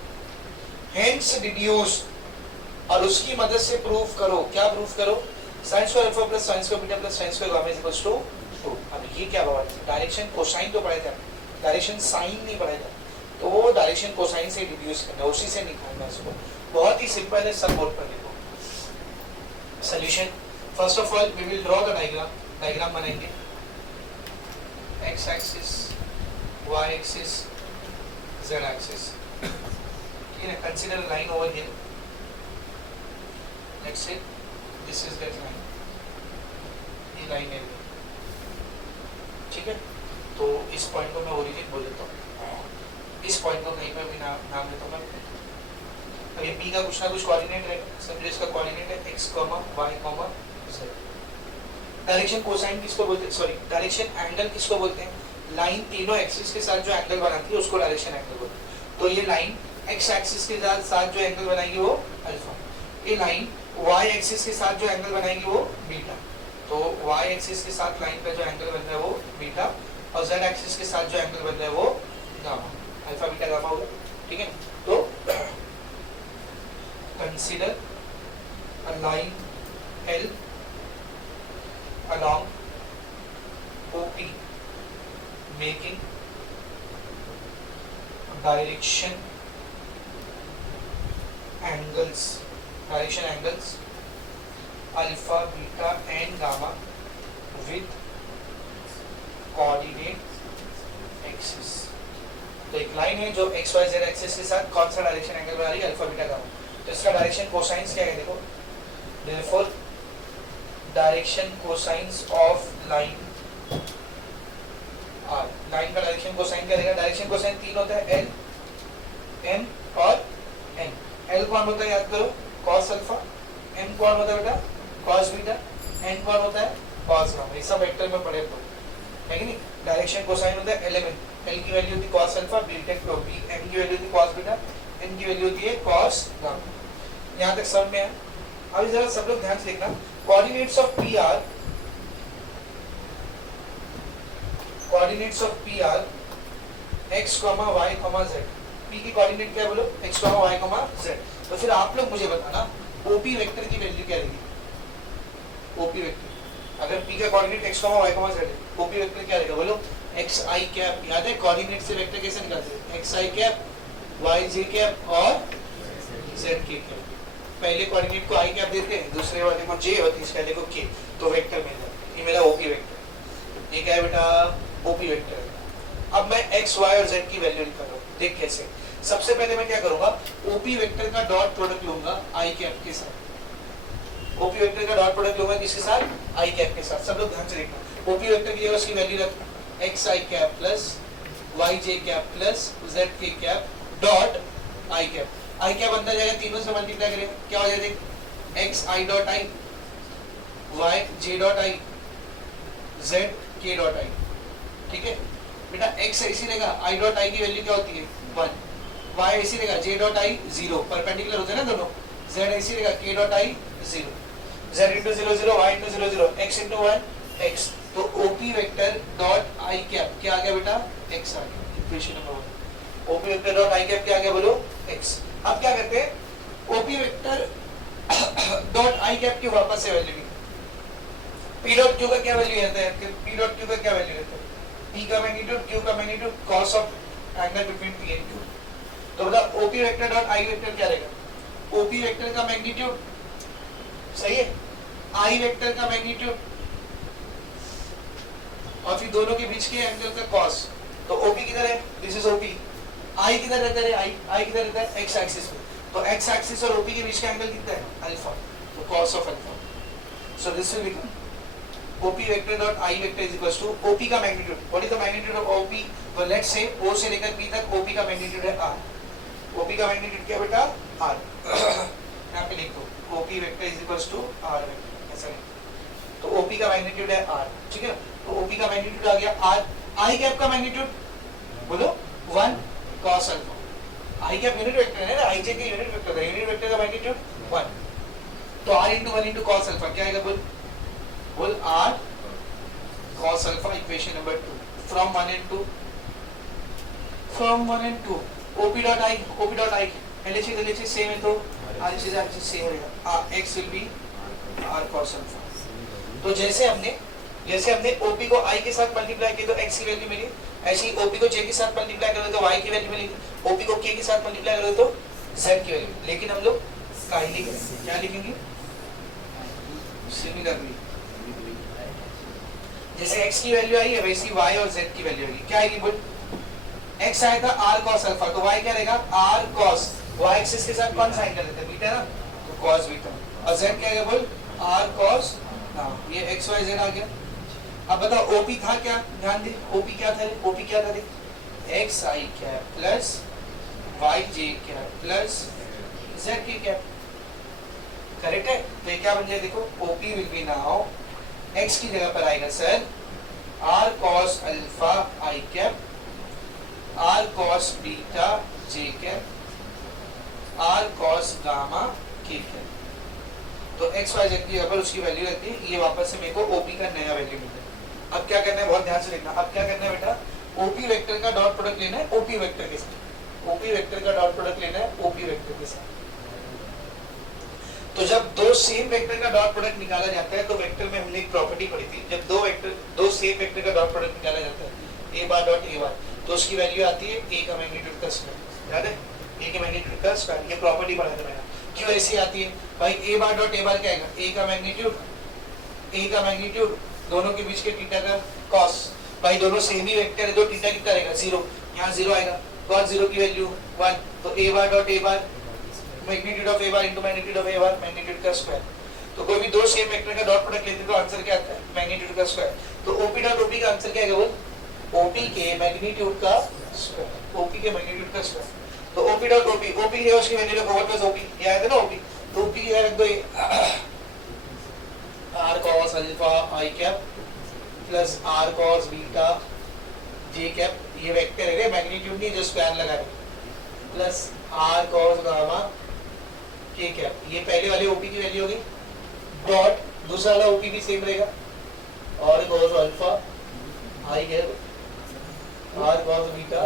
hence deduce, और उसकी मदद से प्रूव करो. क्या प्रूव करो, sin² alpha + sin² beta + sin² gamma is equal to 2. अब ये क्या बात है, डायरेक्शन कोसाइन तो पढ़ा था, डायरेक्शन साइन नहीं पढ़ा था. तो वो डायरेक्शन कोसाइन से डिड्यूस करना, उसी से निकालना इसको. बहुत ही सिंपल है, सब बोर्ड पर लिखो. Solution, first of all we will draw the diagram बनाएंगे. x axis, y axis, z axis. ठीक है, consider line over here. Let's say this is that line, ये लाइन है. ठीक है, तो इस पॉइंट को मैं ओरिजिन बोल देता हूँ, इस पॉइंट को कहीं पर भी नाम लेता हूँ मैं. अब ये b का कुछ ना कुछ कोऑर्डिनेट रहेगा. समझो, इसका कोऑर्डिनेट है x, y, z. Direction cosine किसको बोलते हैं, सॉरी डायरेक्शन एंगल किसको बोलते हैं, लाइन तीनों एक्सिस के साथ जो एंगल बनाती है उसको डायरेक्शन एंगल बोलते हैं. तो ये लाइन x एक्सिस के साथ जो एंगल बनाएगी वो अल्फा, ये लाइन y एक्सिस के साथ जो एंगल बनाएगी वो बीटा. तो y एक्सिस के साथ लाइन का जो एंगल बन रहा है वो बीटा, और z एक्सिस के साथ जो एंगल बन रहा है वो गामा. अल्फा बीटा गामा होगा. ठीक है, तो consider a line L along OP making direction angles alpha, beta and gamma with coordinate axis. तो एक लाइन है जो x y z एक्सिस के साथ कौन सा डायरेक्शन एंगल बना रही है, अल्फा बीटा गामा. तो इसका डायरेक्शन कोसाइंस क्या है, देखो. Therefore direction cosines of line R. लाइन का डायरेक्शन कोसाइन क्या रहेगा? डायरेक्शन कोसाइन तीन होता है, एल, एन और एन। एल कौन होता है याद करो? Cos alpha. एन कौन होता है बेटा? Cos beta. एन कौन होता है? Cos gamma. ये सब वेक्टर में पढ़े तो है कि नहीं? डायरेक्शन कोसाइन होता है एलिमेंट, एल की वैल्यू होती है cos alpha, beta B, N की वैल्यू होती है कॉस बीटा, एन की वैल्यू होती है कॉस गामा। यहाँ तक समझ में है? अभी जरा सब लोग ध्यान से देखना, coordinates of P R, coordinates of P R x, y, z। p की कोऑर्डिनेट क्या है बोलो? x, y, z। तो फिर आप लोग मुझे बताना OP वेक्टर की वैल्यू क्या रहेगी? OP वेक्टर अगर p का कोऑर्डिनेट x, y, z है, OP वेक्टर क्या रहेगा बोलो? xi cap. याद है कोऑर्डिनेट से वेक्टर कैसे निकालते हैं? xi कैप, yj कैप और zk कैप। पहले कोऑर्डिनेट को i कैप देते हैं, दूसरे वाले को j और तीसरे वाले को k, तो वेक्टर मिल जाता है। ये मेरा OP वेक्टर। ये क्या है बेटा? OP vector. अब मैं x, y और z की वैल्यू निकाल रहा हूँ। देख कैसे? सबसे पहले मैं क्या करूंगा? OP वेक्टर का डॉट प्रोडक्ट लूंगा i कैप के साथ। OP वेक्टर का डॉट प्रोडक्ट लूंगा किसके साथ? i कैप के साथ। सब लोग ध्यान से देखना, OP वेक्टर की जगह उसकी वैल्यू रख xi cap plus yj cap plus zk cap dot i cap. i cap अंदर जाएगा, तीनों से मल्टीप्लाई करेगा, क्या हो जाएगा? xi dot i, yj dot i, zk dot i। ठीक है बेटा? x ऐसी रहेगा, i डॉट i की वैल्यू क्या होती है? 1। y ऐसी रहेगा, j डॉट i 0, परपेंडिकुलर होते हैं ना दोनों। z ऐसी रहेगा, k dot i 0, z into 0 0, y into 0 0, x into 1 x। तो OP vector dot i cap क्या आ गया बेटा? x आ गया। Equation number 1। OP vector dot i cap क्या आ गया बोलो? x। अब क्या करते हैं? OP vector dot i cap की वापस से वैल्यू निकाल। p डॉट q का क्या वैल्यू रहता है? p डॉट q का क्या वैल्यू रहता है? p का मैग्नीट्यूड, q का magnitude, cos of angle between p and q। तो बता OP vector dot i vector क्या रहेगा? OP वेक्टर का मैग्नीट्यूड, सही है, i वेक्टर का मैग्नीट्यूड और फिर दोनों के बीच के एंगल का cos। तो OP किधर है? This is OP। i किधर रहता है? i किधर रहता है? x एक्सिस पे। तो x एक्सिस और OP के बीच का एंगल कितना है? अल्फा। तो cos of alpha. So this will become OP vector dot i vector is equals to OP का magnitude. What is the magnitude of OP? तो लेट्स से O से लेकर P तक OP का मैग्नीट्यूड है r। OP का magnitude क्या बेटा? r। यहाँ पे लिख दो OP vector is equals to r vector, ऐसा नहीं। तो OP का मैग्नीट्यूड है r, ठीक है? तो OP का मैग्नीट्यूड आ गया r। i कैप का मैग्नीट्यूड बोलो 1 cos alpha. i cap unit vector है ना, ij के यूनिट वेक्टर है, यूनिट वेक्टर का मैग्नीट्यूड 1। तो r into 1 into cos alpha क्या आएगा बोल? बोल r cos alpha. Equation number 2 from 1 and 2, from 1 and 2 OP dot i LHS same है, तो RHS सेम रहेगा। x will be r cos alpha. तो जैसे हमने OP को i के साथ मल्टीप्लाई किया तो x की वैल्यू मिली, ऐसे ही OP को j के साथ मल्टीप्लाई करोगे तो y की वैल्यू मिलेगी, OP को k के साथ मल्टीप्लाई करोगे तो z की वैल्यू। लेकिन हम लोग काइंडली करेंगे, क्या लिखेंगे? सिमिलरली। जैसे x की वैल्यू आई है वैसी y और z की वैल्यू आएगी। क्या आएगी बोल? x आया था r cos अल्फा, तो y क्या रहेगा? r cos। y एक्सिस के साथ कौन सा एंगल रहता है? बीटा ना, तो cos बीटा। और z क्या आएगा बोल? r cos। हाँ, ये x y z आ गया। अब बताओ OP था क्या? ध्यान दे, OP क्या था? OP क्या था? एक्स आई कैप प्लस वाई जे कैप प्लस जेड की कैप। करेक्ट है? तो ये क्या बन जाए देखो, OP will be now x की जगह पर आएगा sir r cos alpha I cap, r cos beta J cap, r cos gamma K cap. तो x y z की जगह पर उसकी वैल्यू रहती है, ये वापस से मेरे को OP का नया वैल्यू मिलता है। अब क्या करना है, बहुत ध्यान से देखना। अब क्या करना है बेटा, OP वेक्टर का डॉट प्रोडक्ट लेना है OP वेक्टर के साथ। OP वेक्टर का डॉट प्रोडक्ट लेना है OP वेक्टर के साथ। तो जब दो सेम वेक्टर का डॉट प्रोडक्ट निकाला जाता है तो वेक्टर में हमने एक प्रॉपर्टी पढ़ी थी, जब दो सेम वेक्टर का डॉट प्रोडक्ट निकाला जाता है a बार डॉट a बार, तो उसकी वैल्यू आती है a का मैग्नीट्यूड का स्क्वायर। याद है? a के मैग्नीट्यूड का स्क्वायर, ये प्रॉपर्टी पढ़ा था मैंने। क्यों ऐसी आती है भाई? a बार डॉट a बार क्या आएगा? a का मैग्नीट्यूड दोनों के बीच के थीटा का cos। भाई दोनों सेम ही वेक्टर है तो थीटा कितना रहेगा? 0। यहाँ 0 आएगा, cos 0 की वैल्यू 1। तो a bar dot a bar magnitude of a bar into magnitude of a bar, magnitude का स्क्वायर। तो कोई भी दो सेम वेक्टर का डॉट प्रोडक्ट लेते तो आंसर क्या आता है? मैग्नीट्यूड का स्क्वायर। तो OP डॉट OP का आंसर क्या आएगा बोल? ओपी के मैग्नीट्यूड का स्क्वायर, ओपी के मैग्नीट्यूड का स्क्वायर। तो ओपी डॉट ओपी, ओपी है उसकी वैल्यू रखो 1 प्लस ओपी, ये आया था ना ओपी, तो ओपी की रख दो ये R cos alpha I cap plus R cos beta J cap, ये वेक्टर है मैग्नीट्यूड नहीं जो स्क्वायर लगा है, plus R cos gamma K cap, ये पहले वाले ओपी की वैल्यू होगी, डॉट दूसरा वाला ओपी भी सेम रहेगा, और cos alpha I cap R cos beta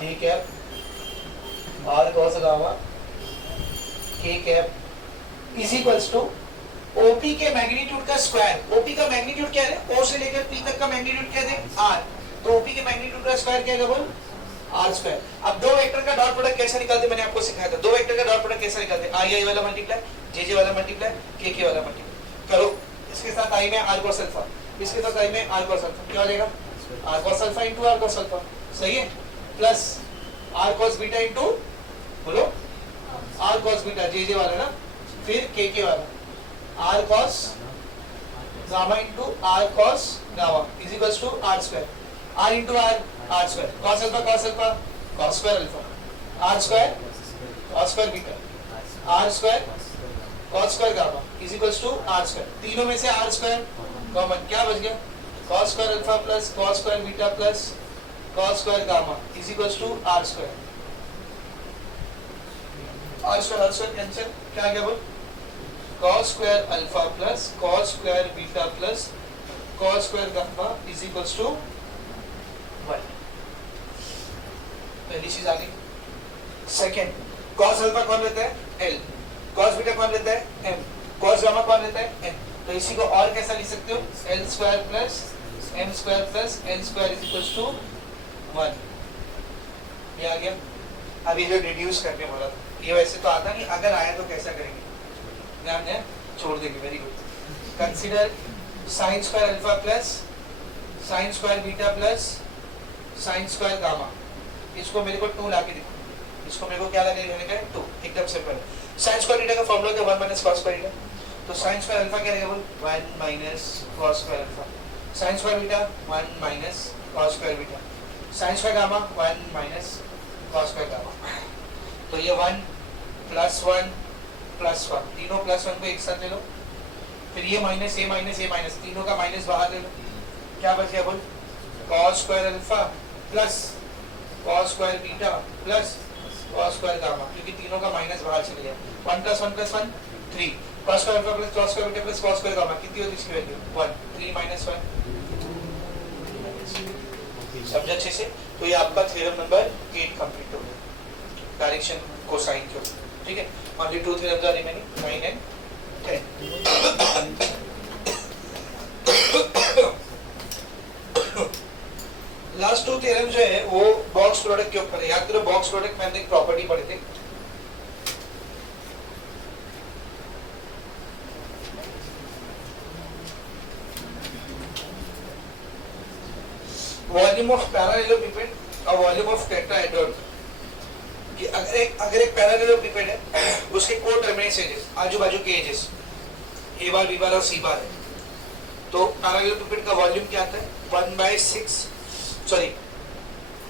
J cap R cos gamma K cap is equals to OP के मैग्नीट्यूड का स्क्वायर। ओपी का मैग्नीट्यूड क्या है? ओ से लेकर पी तक का मैग्नीट्यूड क्या है? आर। तो ओपी के मैग्नीट्यूड का स्क्वायर क्या है बोल? R square. अब दो वेक्टर का डॉट प्रोडक्ट कैसे निकालते मैंने आपको सिखाया था। दो वेक्टर का डॉट प्रोडक्ट कैसे निकालते? आई आई वाला मल्टीप्लाई, जे जे वाला मल्टीप्लाई, के वाला मल्टीप्लाई करो। इसके साथ आई में आर कॉस अल्फा, इसके साथ आई में आर कॉस अल्फा, क्या हो जाएगा? R cos alpha into R cos alpha, सही है, plus R cos beta into बोलो R cos beta J J वाला ना, फिर के वाला R cos gamma into R cos gamma is equals to R square, R into R square, cos alpha cos alpha cos square alpha, R square cos square beta, R square cos square gamma is equals to R square. तीनों में से are square common, क्या बच गया? Cos square alpha plus cos square beta plus cos square gamma is equals to R square. R square cancel, क्या गया बोल? cos square alpha plus cos square beta plus cos square gamma is equals to 1। पहली चीज आ गई। Second, cos alpha कौन लेता है? L, cos beta कौन लेता है? M, cos gamma कौन लेता है? N। तो इसी को और कैसा लिख सकते हो? L square plus M square plus N square is equals to 1। ये आ गया। अभी जो रिड्यूस करने वाला था, ये वैसे तो आता नहीं, अगर आया तो कैसा करेंगे ध्यान है, छोड़ देंगे। Very good. Consider sine square alpha plus sine square beta plus sine square gamma, इसको मेरे को 2 लाके दिखो, इसको मेरे को क्या लगेगा? 2, एकदम सिंपल है। साइन स्क्वायर बीटा का फॉर्मूला क्या? 1 माइनस कॉस स्क्वायर बीटा, तो साइन स्क्वायर अल्फा क्या रहेगा बोल? 1 minus cos square alpha, sine square beta 1 minus cos square beta, sine square gamma 1 minus cos square gamma. तो ये 1 प्लस 1 प्लस 1, तीनों plus 1 को एक साथ ले लो, फिर ये माइनस ए माइनस ए माइनस, तीनों का माइनस बाहर ले लो, क्या बच गया बोल? Cos square alpha plus cos square beta plus cos square gamma, क्योंकि तीनों का माइनस बाहर चले गया। 1 plus 1 plus 1 3, cos square alpha plus cos square beta plus cos square gamma, कितनी होगी इसकी वैल्यू? 1, 3 माइनस 1। समझा अच्छे से? तो ये आपका थ्योरम नंबर 8 कंप्लीट हो गया, डायरेक्शन कोसाइन के ऊपर। ठीक है, only 2 theorems are remaining, 9 and 10। Last 2 theorem जो है वो बॉक्स प्रोडक्ट के ऊपर है। याद करो बॉक्स प्रोडक्ट में हमने एक प्रॉपर्टी पढ़ी थी, वॉल्यूम ऑफ पैरेललोपिपेड और वॉल्यूम ऑफ टेट्राहेड्रॉन। कि अगर एक पैरेललोपिपेड है, उसके को टर्मिनेट एजेस, आजू बाजू के एजेस ए बार बी बार और सी बार है, तो पैरेललोपिपेड का वॉल्यूम क्या आता है? 1/6 sorry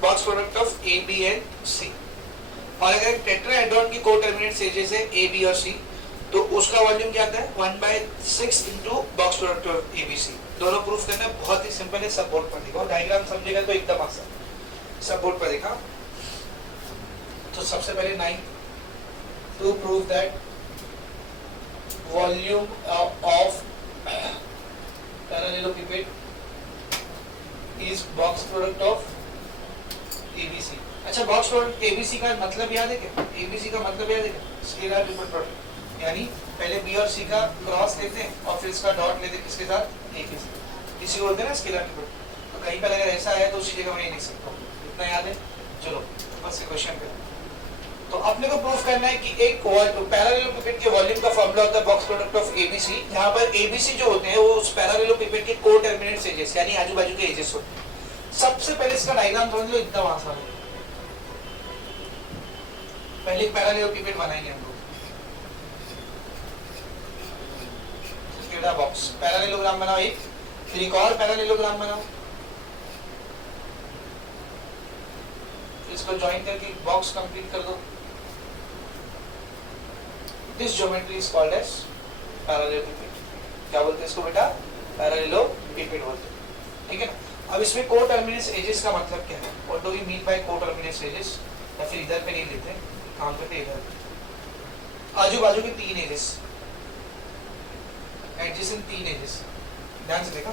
box product of A B and C. और अगर टेट्राहेड्रॉन की को टर्मिनेट एजेस है ए बी और सी, तो उसका वॉल्यूम क्या आता है? 1/6 into box product of A B C. दोनों प्रूफ करना बहुत ही सिंपल है, सब बोर्ड पर देखो, डायग्राम समझेगा तो एकदम आसान। सब बोर्ड पर देखा तो सबसे पहले 9 to prove that volume of parallelepiped is box product of ABC. अच्छा, बॉक्स प्रोडक्ट एबीसी का मतलब याद है क्या? एबीसी का मतलब याद है क्या? स्केलर ट्रिपल प्रोडक्ट, यानी पहले बी और सी का क्रॉस लेते हैं और फिर इसका डॉट लेते हैं, किसके साथ? ए के साथ। इसी को बोलते हैं ना स्केलर ट्रिपल। तो कहीं पर अगर ऐसा है तो उसी जगह मैं ये लिख सकता हूँ, इतना याद है? चलो बस क्वेश्चन पे। तो अपने को प्रूफ करना है कि एक पैरेललोपिपेड के वॉल्यूम का फॉर्मूला होता है बॉक्स प्रोडक्ट ऑफ एबीसी, जहां पर एबीसी जो होते हैं वो उस पैरेललोपिपेड के को टर्मिनेट एजेस यानी आजू बाजू के एजेस होते हैं। सबसे पहले इसका डायग्राम समझ लो, एकदम आसान है। पहले पैरेललोपिपेड बनाएंगे हम लोग, बॉक्स पैरेललोग्राम बनाओ एक, फिर एक और पैरेललोग्राम बनाओ, इसको ज्वाइन करके बॉक्स कंप्लीट कर दो. This geometry is called as parallelepiped. क्या बोलते हैं इसको बेटा? पैरेललोपिपेड बोलते हैं. ठीक है ना. अब इसमें कोटर्मिनस एजेस का मतलब क्या है? What do we mean by coterminous edges? या फिर इधर पे नहीं लेते, काम करते इधर. आजू बाजू के 3 एजेस, एडजेसेंट 3 एजेस. ध्यान से देखा.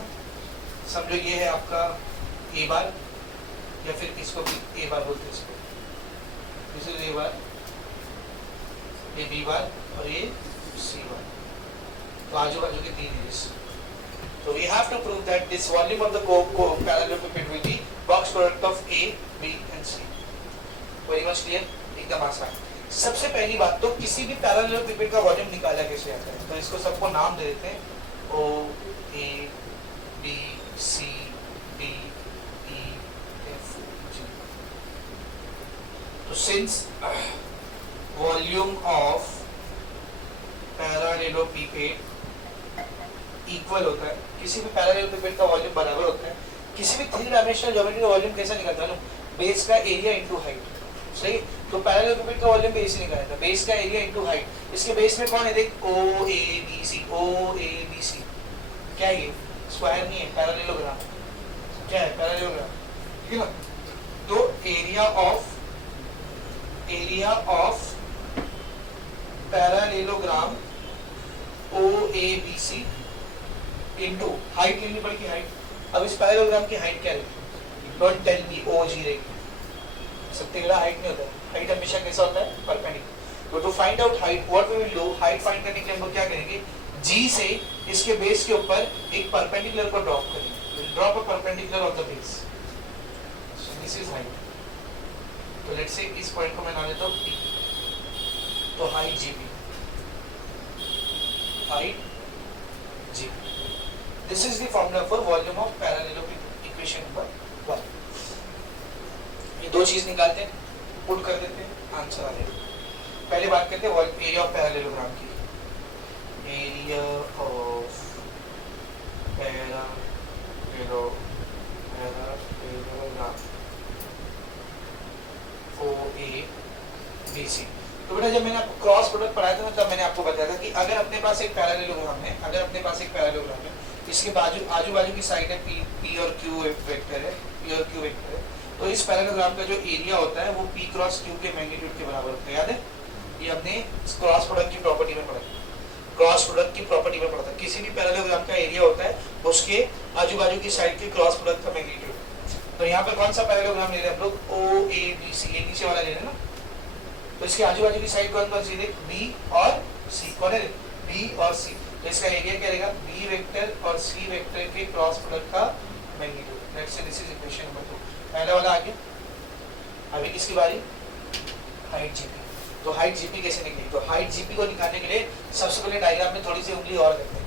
समझो ये है आपका ए बार, या फिर इसको भी ए बार बोलते हैं इसको. दिस इज ए बार, ये बी बार और ये सी बार. तो आजू बाजू के 3 edges. So we have to prove that this volume of the parallelepiped will be box product of A, B and C. Very much clear? एकदम आसान. सबसे पहली बात तो किसी भी पैरेललोपिपेड का वॉल्यूम निकाला कैसे आता है? तो इसको सबको नाम दे देते हैं. O, A, B, C, D, E, F, G. तो since volume of पैरेललोपिपेड इक्वल होता है, किसी भी पैरेललोपिपेड का वॉल्यूम बराबर होता है. किसी भी 3 डायमेंशनल ज्योमेट्री का वॉल्यूम कैसा निकलता है? बेस का एरिया इनटू हाइट. सही. तो पैरेललोपिपेड का वॉल्यूम बेस से निकालता है, बेस का एरिया इनटू हाइट. इसके बेस में कौन है? देख, ओ A B C. O A B सी क्या है? ये स्क्वायर नहीं है, पैरेललोग्राम. क्या है? पैरेललोग्राम. ठीक है ना. तो area of parallelogram O A B C into height लेनी पड़ेगी. हाइट. अब इस पैरेललोग्राम की हाइट क्या रहेगी? Don't tell me. ओ जी रहेगी. सत्य हाइट नहीं होता है. हाइट हमेशा कैसा होता है? परपेंडिकुलर. तो to find out height, what we will do, height find करने के लिए हम लोग क्या करेंगे? जी से इसके बेस के ऊपर एक परपेंडिकुलर को ड्रॉप करेंगे. Will drop a perpendicular of the base. So this is height. तो लेट्स से इस पॉइंट को मैं नाम लेता हूं P. तो height GP. Height GP. This is the formula for volume of parallelepiped. Equation number 1. ये दो चीज निकालते हैं, पुट कर देते हैं, आंसर आ जाएगा. पहले बात करते हैं एरिया ऑफ पैरेललोग्राम की. Area of parallelogram O A B C. तो बेटा जब मैंने आपको क्रॉस प्रोडक्ट पढ़ाया था ना, तब मैंने आपको बताया था कि अगर अपने पास एक पैरेललोग्राम है, इसके आजू बाजू की साइड है P और Q वेक्टर है, P और Q वेक्टर है. तो इस पैरेललोग्राम का जो एरिया होता है वो P क्रॉस Q के मैग्नीट्यूड के बराबर होता है. याद है? ये हमने क्रॉस प्रोडक्ट की प्रॉपर्टी में पढ़ा था. किसी भी पैरेललोग्राम का एरिया होता है उसके आजू बाजू की साइड के क्रॉस प्रोडक्ट का मैग्नीट्यूड. तो यहाँ पर कौन सा पैरेललोग्राम ले रहे हैं हम लोग? O A B C. ये नीचे वाला ले रहे हैं ना. तो इसके आजू बाजू की साइड कौन सी देख? B और C. कौन है? B और C. तो इसका एरिया क्या रहेगा? B वेक्टर और C वेक्टर के क्रॉस प्रोडक्ट का magnitude. Let's say this is equation number 2. पहला वाला आ गया. अभी किसकी बारी? Height GP. तो हाइट जीपी कैसे निकलेगी? तो हाइट जीपी को निकालने के लिए सबसे पहले डायग्राम में थोड़ी सी उंगली और करते हैं.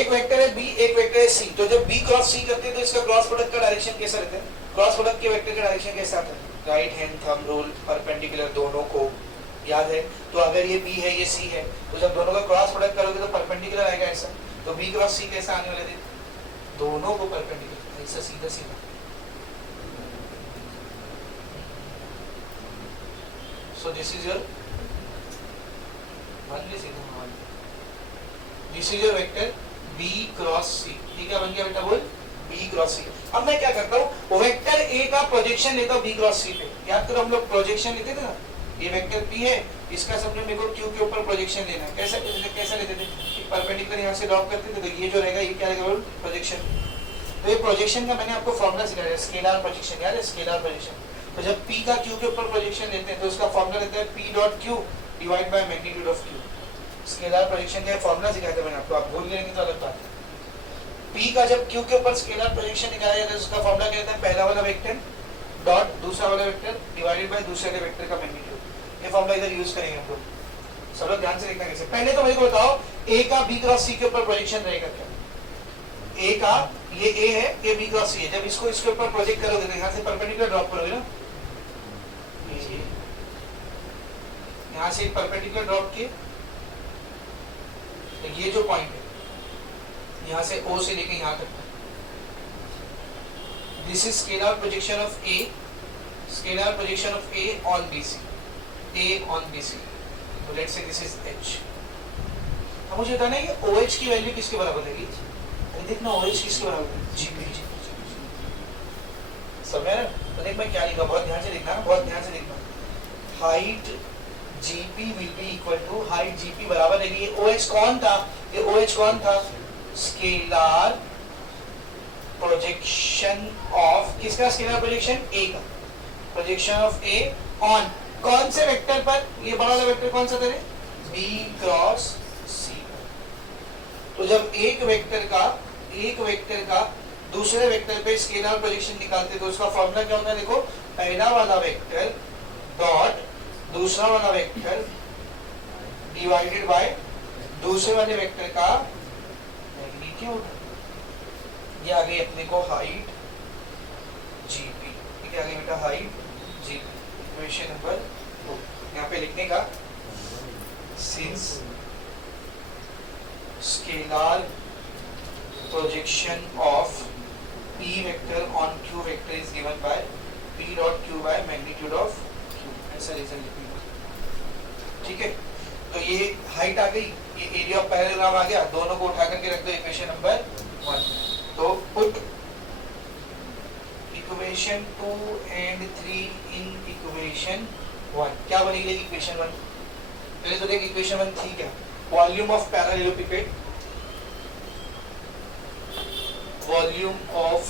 एक वेक्टर है B, एक वेक्टर है C. तो जब B क्रॉस C करते हैं तो इसका क्रॉस प्रोडक्ट का डायरेक्शन कैसा रहता है? क्रॉस प्रोडक्ट के वेक्टर का डायरेक्शन कैसा आता है? Right hand thumb rule, perpendicular दोनों को. याद है? तो अगर ये B है ये C है, तो जब दोनों का क्रॉस प्रोडक्ट करोगे तो परपेंडिकुलर आएगा ऐसा. तो B क्रॉस C कैसा आने वाला है? दोनों को परपेंडिकुलर, ऐसा सीधा सीधा. So this is your this is your vector B cross C. ठीक है, बन गया बेटा? बोल B cross C. अब मैं क्या करता हूँ? वेक्टर A का प्रोजेक्शन लेता हूँ B cross C पे. याद करो हम लोग प्रोजेक्शन लेते थे ना. ये वेक्टर P है, इसका सबने मेरे को Q के ऊपर प्रोजेक्शन लेना है. कैसा लेते थे? परपेंडिकुलर यहाँ से ड्रॉप करते थे. तो ये जो रहेगा ये क्या रहेगा? प्रोजेक्शन. तो ये प्रोजेक्शन का मैंने आपको फॉर्मूला सिखाया है, स्केलर प्रोजेक्शन. याद है? Scalar projection. तो जब P का Q के ऊपर प्रोजेक्शन लेते हैं तो उसका फॉर्मूला रहता है P dot Q divide by magnitude of Q. Scalar projection का फॉर्मूला सिखाया था मैंने आपको. आप भूल गए तो अलग बात है. P का जब Q के ऊपर स्केलर प्रोजेक्शन निकाला जाता है उसका फॉर्मूला क्या रहता है? पहला वाला वेक्टर डॉट दूसरा वाला वेक्टर डिवाइडेड बाय दूसरे वाले वेक्टर का मैग्नीट्यूड. ये फॉर्मूला इधर यूज करेंगे हम लोग. सब लोग ध्यान से देखना कैसे. पहले तो मेरे को बताओ A का B क्रॉस C के ऊपर प्रोजेक्शन रहेगा क्या? A का ये A है, ये B क्रॉस C है. जब इसको इसके ऊपर प्रोजेक्ट करोगे तो यहाँ से परपेंडिकुलर ड्रॉप करोगे ना. यहाँ से एक परपेंडिकुलर ड्रॉप किए तो ये जो पॉइंट है यहाँ से O से लेके यहाँ तक. This is scalar projection of A scalar projection of A on BC. A on BC. So let's say this is H. अब मुझे बताना है कि OH की वैल्यू किसके बराबर लगेगी? अरे देखना OH किसके बराबर है? GP. समझ रहे? तो देख मैं क्या लिखा, बहुत ध्यान से देखना, बहुत ध्यान से देखना. Height GP will be equal to height GP बराबर है ये OH कौन था? ये OH कौन था? Scalar projection of किसका scalar projection? A का. Projection of A on कौन से वेक्टर पर? ये बड़ा वाला वेक्टर कौन सा तेरे? B cross C. तो जब एक वेक्टर का दूसरे वेक्टर पे स्केलर प्रोजेक्शन निकालते तो उसका फॉर्मूला क्या होता है? देखो, पहला वाला वेक्टर डॉट दूसरा वाला वेक्टर डिवाइडेड बाय दूसरे वाले वेक्टर का मैग्नीट्यूड. ये आ गई अपने को हाइट जीपी. ठीक है, आ गई बेटा हाइट जीपी. इक्वेशन नंबर 2 यहाँ पे लिखने का, since scalar projection of P vector on Q vector is given by P dot Q by magnitude of Q. ऐसा रीजन लिखूंगा. ठीक है, तो ये हाइट आ गई, ये एरिया ऑफ पैरेललोग्राम आ गया, दोनों को उठा करके रख दो इक्वेशन नंबर 1. तो put equation 2 and 3 in equation 1. क्या बनेगी इक्वेशन 1? पहले तो देख इक्वेशन 1 थी क्या? Volume of parallelepiped, volume of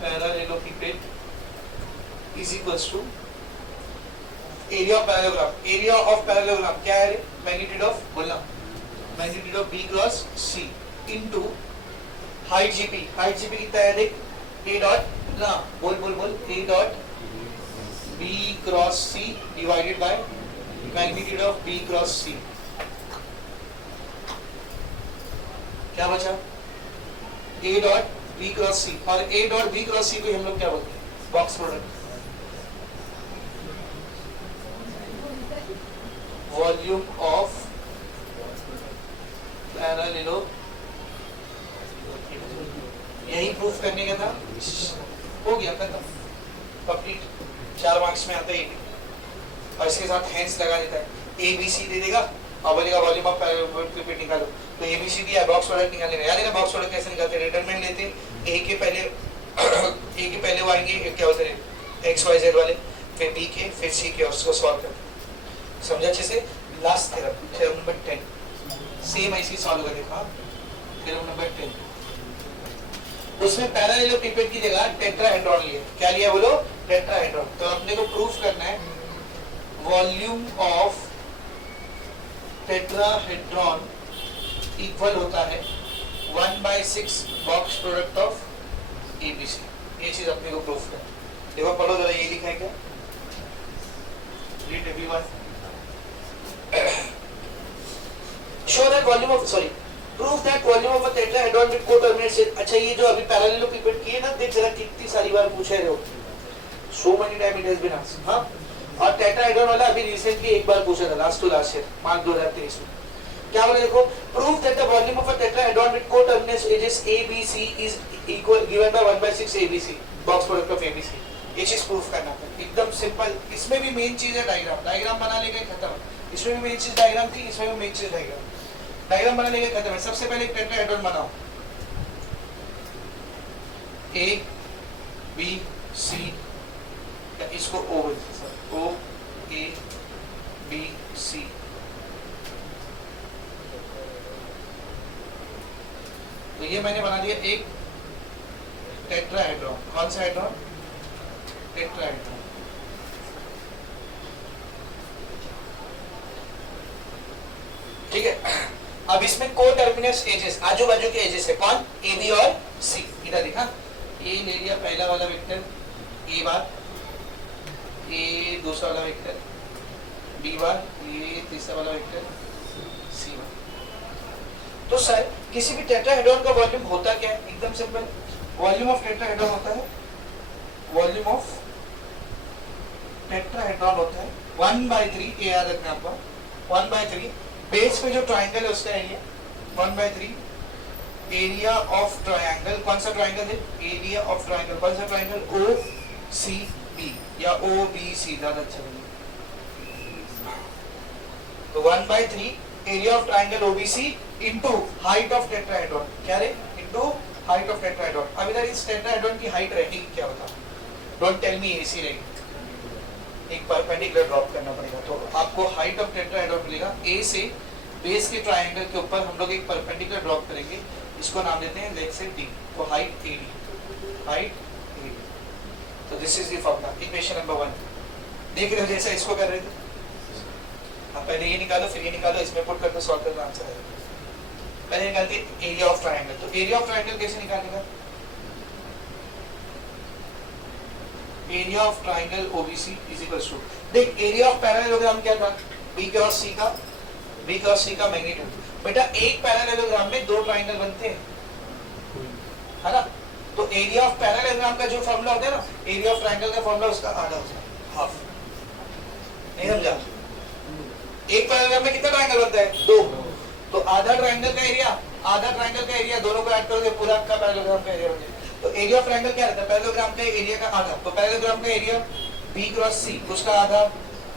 parallelepiped is equals to area of parallelogram. Area of parallelogram क्या है? Magnitude of बोलना, magnitude of B cross C into height GP. height GP कितना है देख? A dot ना बोल A dot B cross C divided by magnitude of B cross C. क्या बचा? A dot B cross C. और A dot B cross C को हम लोग क्या बोलते हैं? Box product. वॉल्यूम ऑफ पैरेललो, यही प्रूफ करने का था. हो गया खत्म, कंप्लीट. 4 मार्क्स में आता है ये, और इसके साथ हैंड्स लगा देता है. ABC दे देगा और बोलेगा वॉल्यूम ऑफ पैरेललोपिपेड निकालो. तो ABC दिया, बॉक्स प्रोडक्ट निकालने का. याद है ना बॉक्स प्रोडक्ट कैसे निकालते हैं? डिटरमिनेंट लेते हैं, A के पहले वो आएंगे क्या होते हैं XYZ वाले, फिर B के, फिर C के, और उसको सॉल्व करते हैं. समझा अच्छे से? लास्ट थ्योरम नंबर 10 सेम ऐसे ही सॉल्व कर देखा. थ्योरम नंबर 10 उसमें पैरेललोपिपेड की जगह टेट्राहेड्रॉन लिया. क्या लिया बोलो? टेट्राहेड्रॉन. तो अपने को प्रूफ करना है वॉल्यूम ऑफ टेट्राहेड्रॉन इक्वल होता है 1/6 बॉक्स प्रोडक्ट ऑफ ABC. ये चीज अपने को प्रूफ कर. देखो पढ़ो जरा, ये लिखा है क्या? Read everyone. Show that volume of proof that volume of a tetrahedron with coterminous. अच्छा, ये जो अभी पैरेललोपिपेड की है ना, देख जरा कितनी सारी बार पूछे रहे हो. So many time it has been asked. हां, और टेट्राहेड्रॉन वाला अभी रिसेंटली एक बार पूछा था, लास्ट ईयर मार्च 2023 में. क्या बोले देखो, proof that the volume of a tetrahedron with coterminous edges ABC is equal given by 1/6 ABC box product of ABC. ये चीज प्रूफ करना है, एकदम सिंपल. इसमें भी मेन चीज है डायग्राम बना लेके खत्म. इसमें भी मेन चीज डायग्राम थी, इसमें भी मेन चीज डायग्राम बना लेके खत्म है. सबसे पहले एक टेट्राहेड्रॉन बनाओ, A B C, इसको O A B C. तो ये मैंने बना दिया एक टेट्राहेड्रॉन. कौन सा हेड्रॉन? टेट्राहेड्रॉन. ठीक है, अब इसमें को टर्मिनस एजेस, आजू बाजू के एजेस है कौन? ए बी और सी. इधर देखा, ए ले लिया पहला वाला वेक्टर ए बार, ए दूसरा वाला वेक्टर बी बार, ये तीसरा वाला वेक्टर सी बार. तो सर किसी भी टेट्राहेड्रॉन का वॉल्यूम होता क्या है? एकदम सिंपल. वॉल्यूम ऑफ टेट्राहेड्रॉन होता है, वॉल्यूम ऑफ टेट्राहेड्रॉन होता है 1/3. ये याद रखना आपको, 1/3 बेस पे जो ट्राइंगल है उसका एरिया, 1/3 एरिया ऑफ ट्राइंगल. कौन सा ट्राइंगल है? Area of triangle. कौन सा ट्राइंगल? OCB. या OBC ज्यादा अच्छा बनेगा। तो 1/3 area of triangle OBC into height of tetrahedron, क्या रे, इनटू हाइट ऑफ टेट्राहेड्रॉन। अब इधर इस टेट्राहेड्रॉन की हाइट रहेगी क्या बता, डोंट टेल मी AC रहेगी, एक परपेंडिकुलर ड्रॉप करना पड़ेगा। तो आपको हाइट ऑफ टेट्राहेड्रॉन मिलेगा, A से बेस के ट्राइंगल के ऊपर हम लोग एक परपेंडिकुलर ड्रॉप करेंगे, इसको नाम देते हैं लेट्स से D, तो हाइट AD, हाइट AD। तो this is the formula, equation number 1। देख रहे हो जैसा इसको कर रहे थे, अब पहले ये निकालो फिर ये निकालो, इसमें पुट करके सॉल्व करना आंसर आएगा। पहले निकालते हैं एरिया ऑफ ट्रायंगल। तो एरिया ऑफ ट्रायंगल कैसे निकालेगा, area of triangle OBC is equals to, देख एरिया ऑफ पैरेललोग्राम क्या था, B क्रॉस C का मैग्नीट्यूड। बेटा एक पैरेललोग्राम में दो ट्रायंगल बनते हैं, है ना, तो एरिया ऑफ पैरेललोग्राम का जो फॉर्मूला होता है ना, एरिया ऑफ ट्रायंगल का फॉर्मूला उसका आधा होता है, हाफ। नहीं समझा, एक पैरेललोग्राम में कितना ट्रायंगल बनता है, दो, तो आधा ट्रायंगल का एरिया दोनों को ऐड करोगे पूरा आपका पैरेललोग्राम का एरिया बन जाएगा। तो एरिया ऑफ ट्रायंगल क्या रहता है, पैरेललोग्राम का एरिया का आधा, तो पैरेललोग्राम का एरिया B क्रॉस C उसका आधा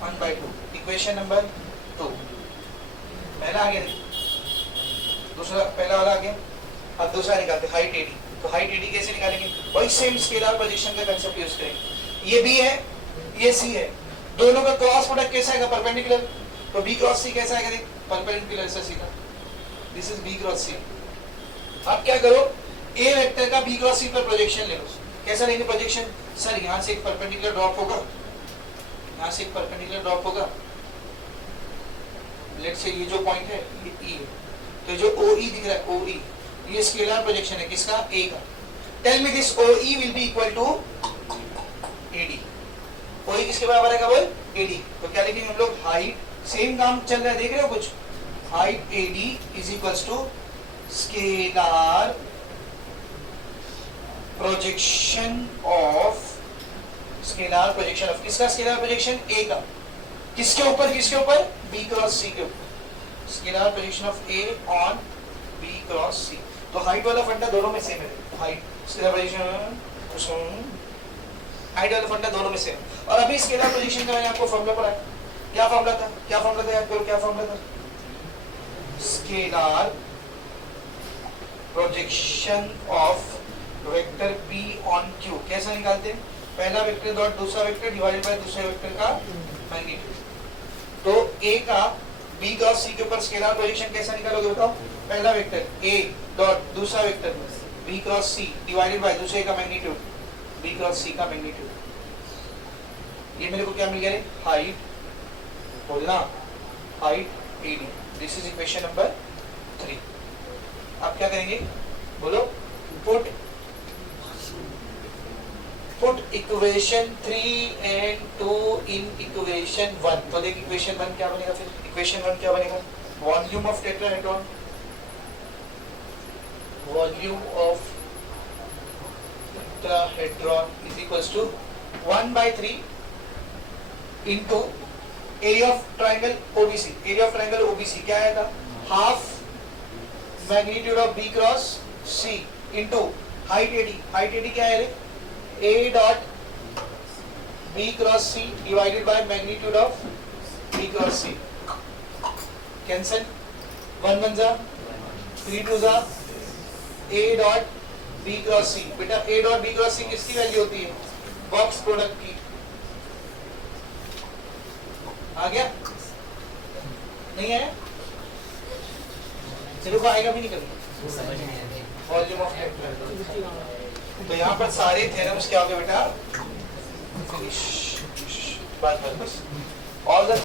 1/2, इक्वेशन नंबर 2। पहला आ गया, दूसरा पहला वाला आ गया। अब दूसरा निकालते हाइट AD। तो हाइट AD कैसे निकालेंगे, वही सेम स्केलर प्रोजेक्शन का कांसेप्ट यूज करेंगे। ये B है, ये C है, दोनों का क्रॉस प्रोडक्ट कैसा आएगा, परपेंडिकुलर। तो B क्रॉस C कैसा आएगा, देख परपेंडिकुलर से सीधा, this is B cross C। अब क्या करो, A वेक्टर का B क्रॉस C पर प्रोजेक्शन ले लो। कैसा लेंगे प्रोजेक्शन, सर यहाँ से एक परपेंडिकुलर ड्रॉप होगा, यहाँ से एक परपेंडिकुलर ड्रॉप होगा, लेट्स से ये जो पॉइंट है ये E है, तो जो OE दिख रहा है OE, ये स्केलर प्रोजेक्शन है किसका, A का। Tell me this OE will be equal to AD। OE किसके बराबर है, बोल AD। तो क्या लिखेंगे हम लोग, हाइट, सेम काम चल रहा है देख रहे हो कुछ, height AD is equals to scalar projection of, scalar projection of किसका, स्केलर प्रोजेक्शन A का, किसके ऊपर B क्रॉस C के ऊपर, scalar projection of A on B cross C। तो हाइट वाला फंडा दोनों में सेम है, हाइट स्केलर प्रोजेक्शन, हाइट वाला फंडा दोनों में सेम। और अभी स्केलर प्रोजेक्शन का मैंने आपको फॉर्मूला पढ़ाया, क्या फॉर्मूला था याद करो, क्या फॉर्मूला था, scalar projection of vector P on Q। कैसे निकालते हैं, पहला वेक्टर डॉट दूसरा वेक्टर डिवाइडेड बाय दूसरे वेक्टर का मैग्नीट्यूड। तो A का B क्रॉस C के ऊपर स्केलर प्रोजेक्शन कैसा निकालोगे बताओ, पहला वेक्टर A डॉट दूसरा vector B cross C divided bye दूसरे का मैग्नीट्यूड B क्रॉस C का मैग्नीट्यूड। ये मेरे को क्या मिल गया, हाइट, बोलना height AD। This is equation number 3। अब क्या करेंगे, बोलो, put equation 3 and 2 in equation 1। तो देख इक्वेशन 1 क्या बनेगा, फिर इक्वेशन 1 क्या बनेगा, volume of tetrahedron, volume of tetrahedron is equals to 1/3 into area of triangle OBC। Area of triangle OBC क्या आया था, half magnitude of B cross C into height AD। Height AD क्या है रे, A dot B cross C divided by magnitude of B cross C। Cancel, 1 1 जा 3 2 जा, A dot B cross C। बेटा A dot B cross C किसकी value होती है, box product की। आ गया, नहीं आया, चलो को आएगा भी नहीं कभी, वॉल्यूम ऑफ टेट्राहेड्रॉन। तो यहाँ पर सारे थ्योरम्स क्या हो गए बेटा, फिनिश, बस ऑल द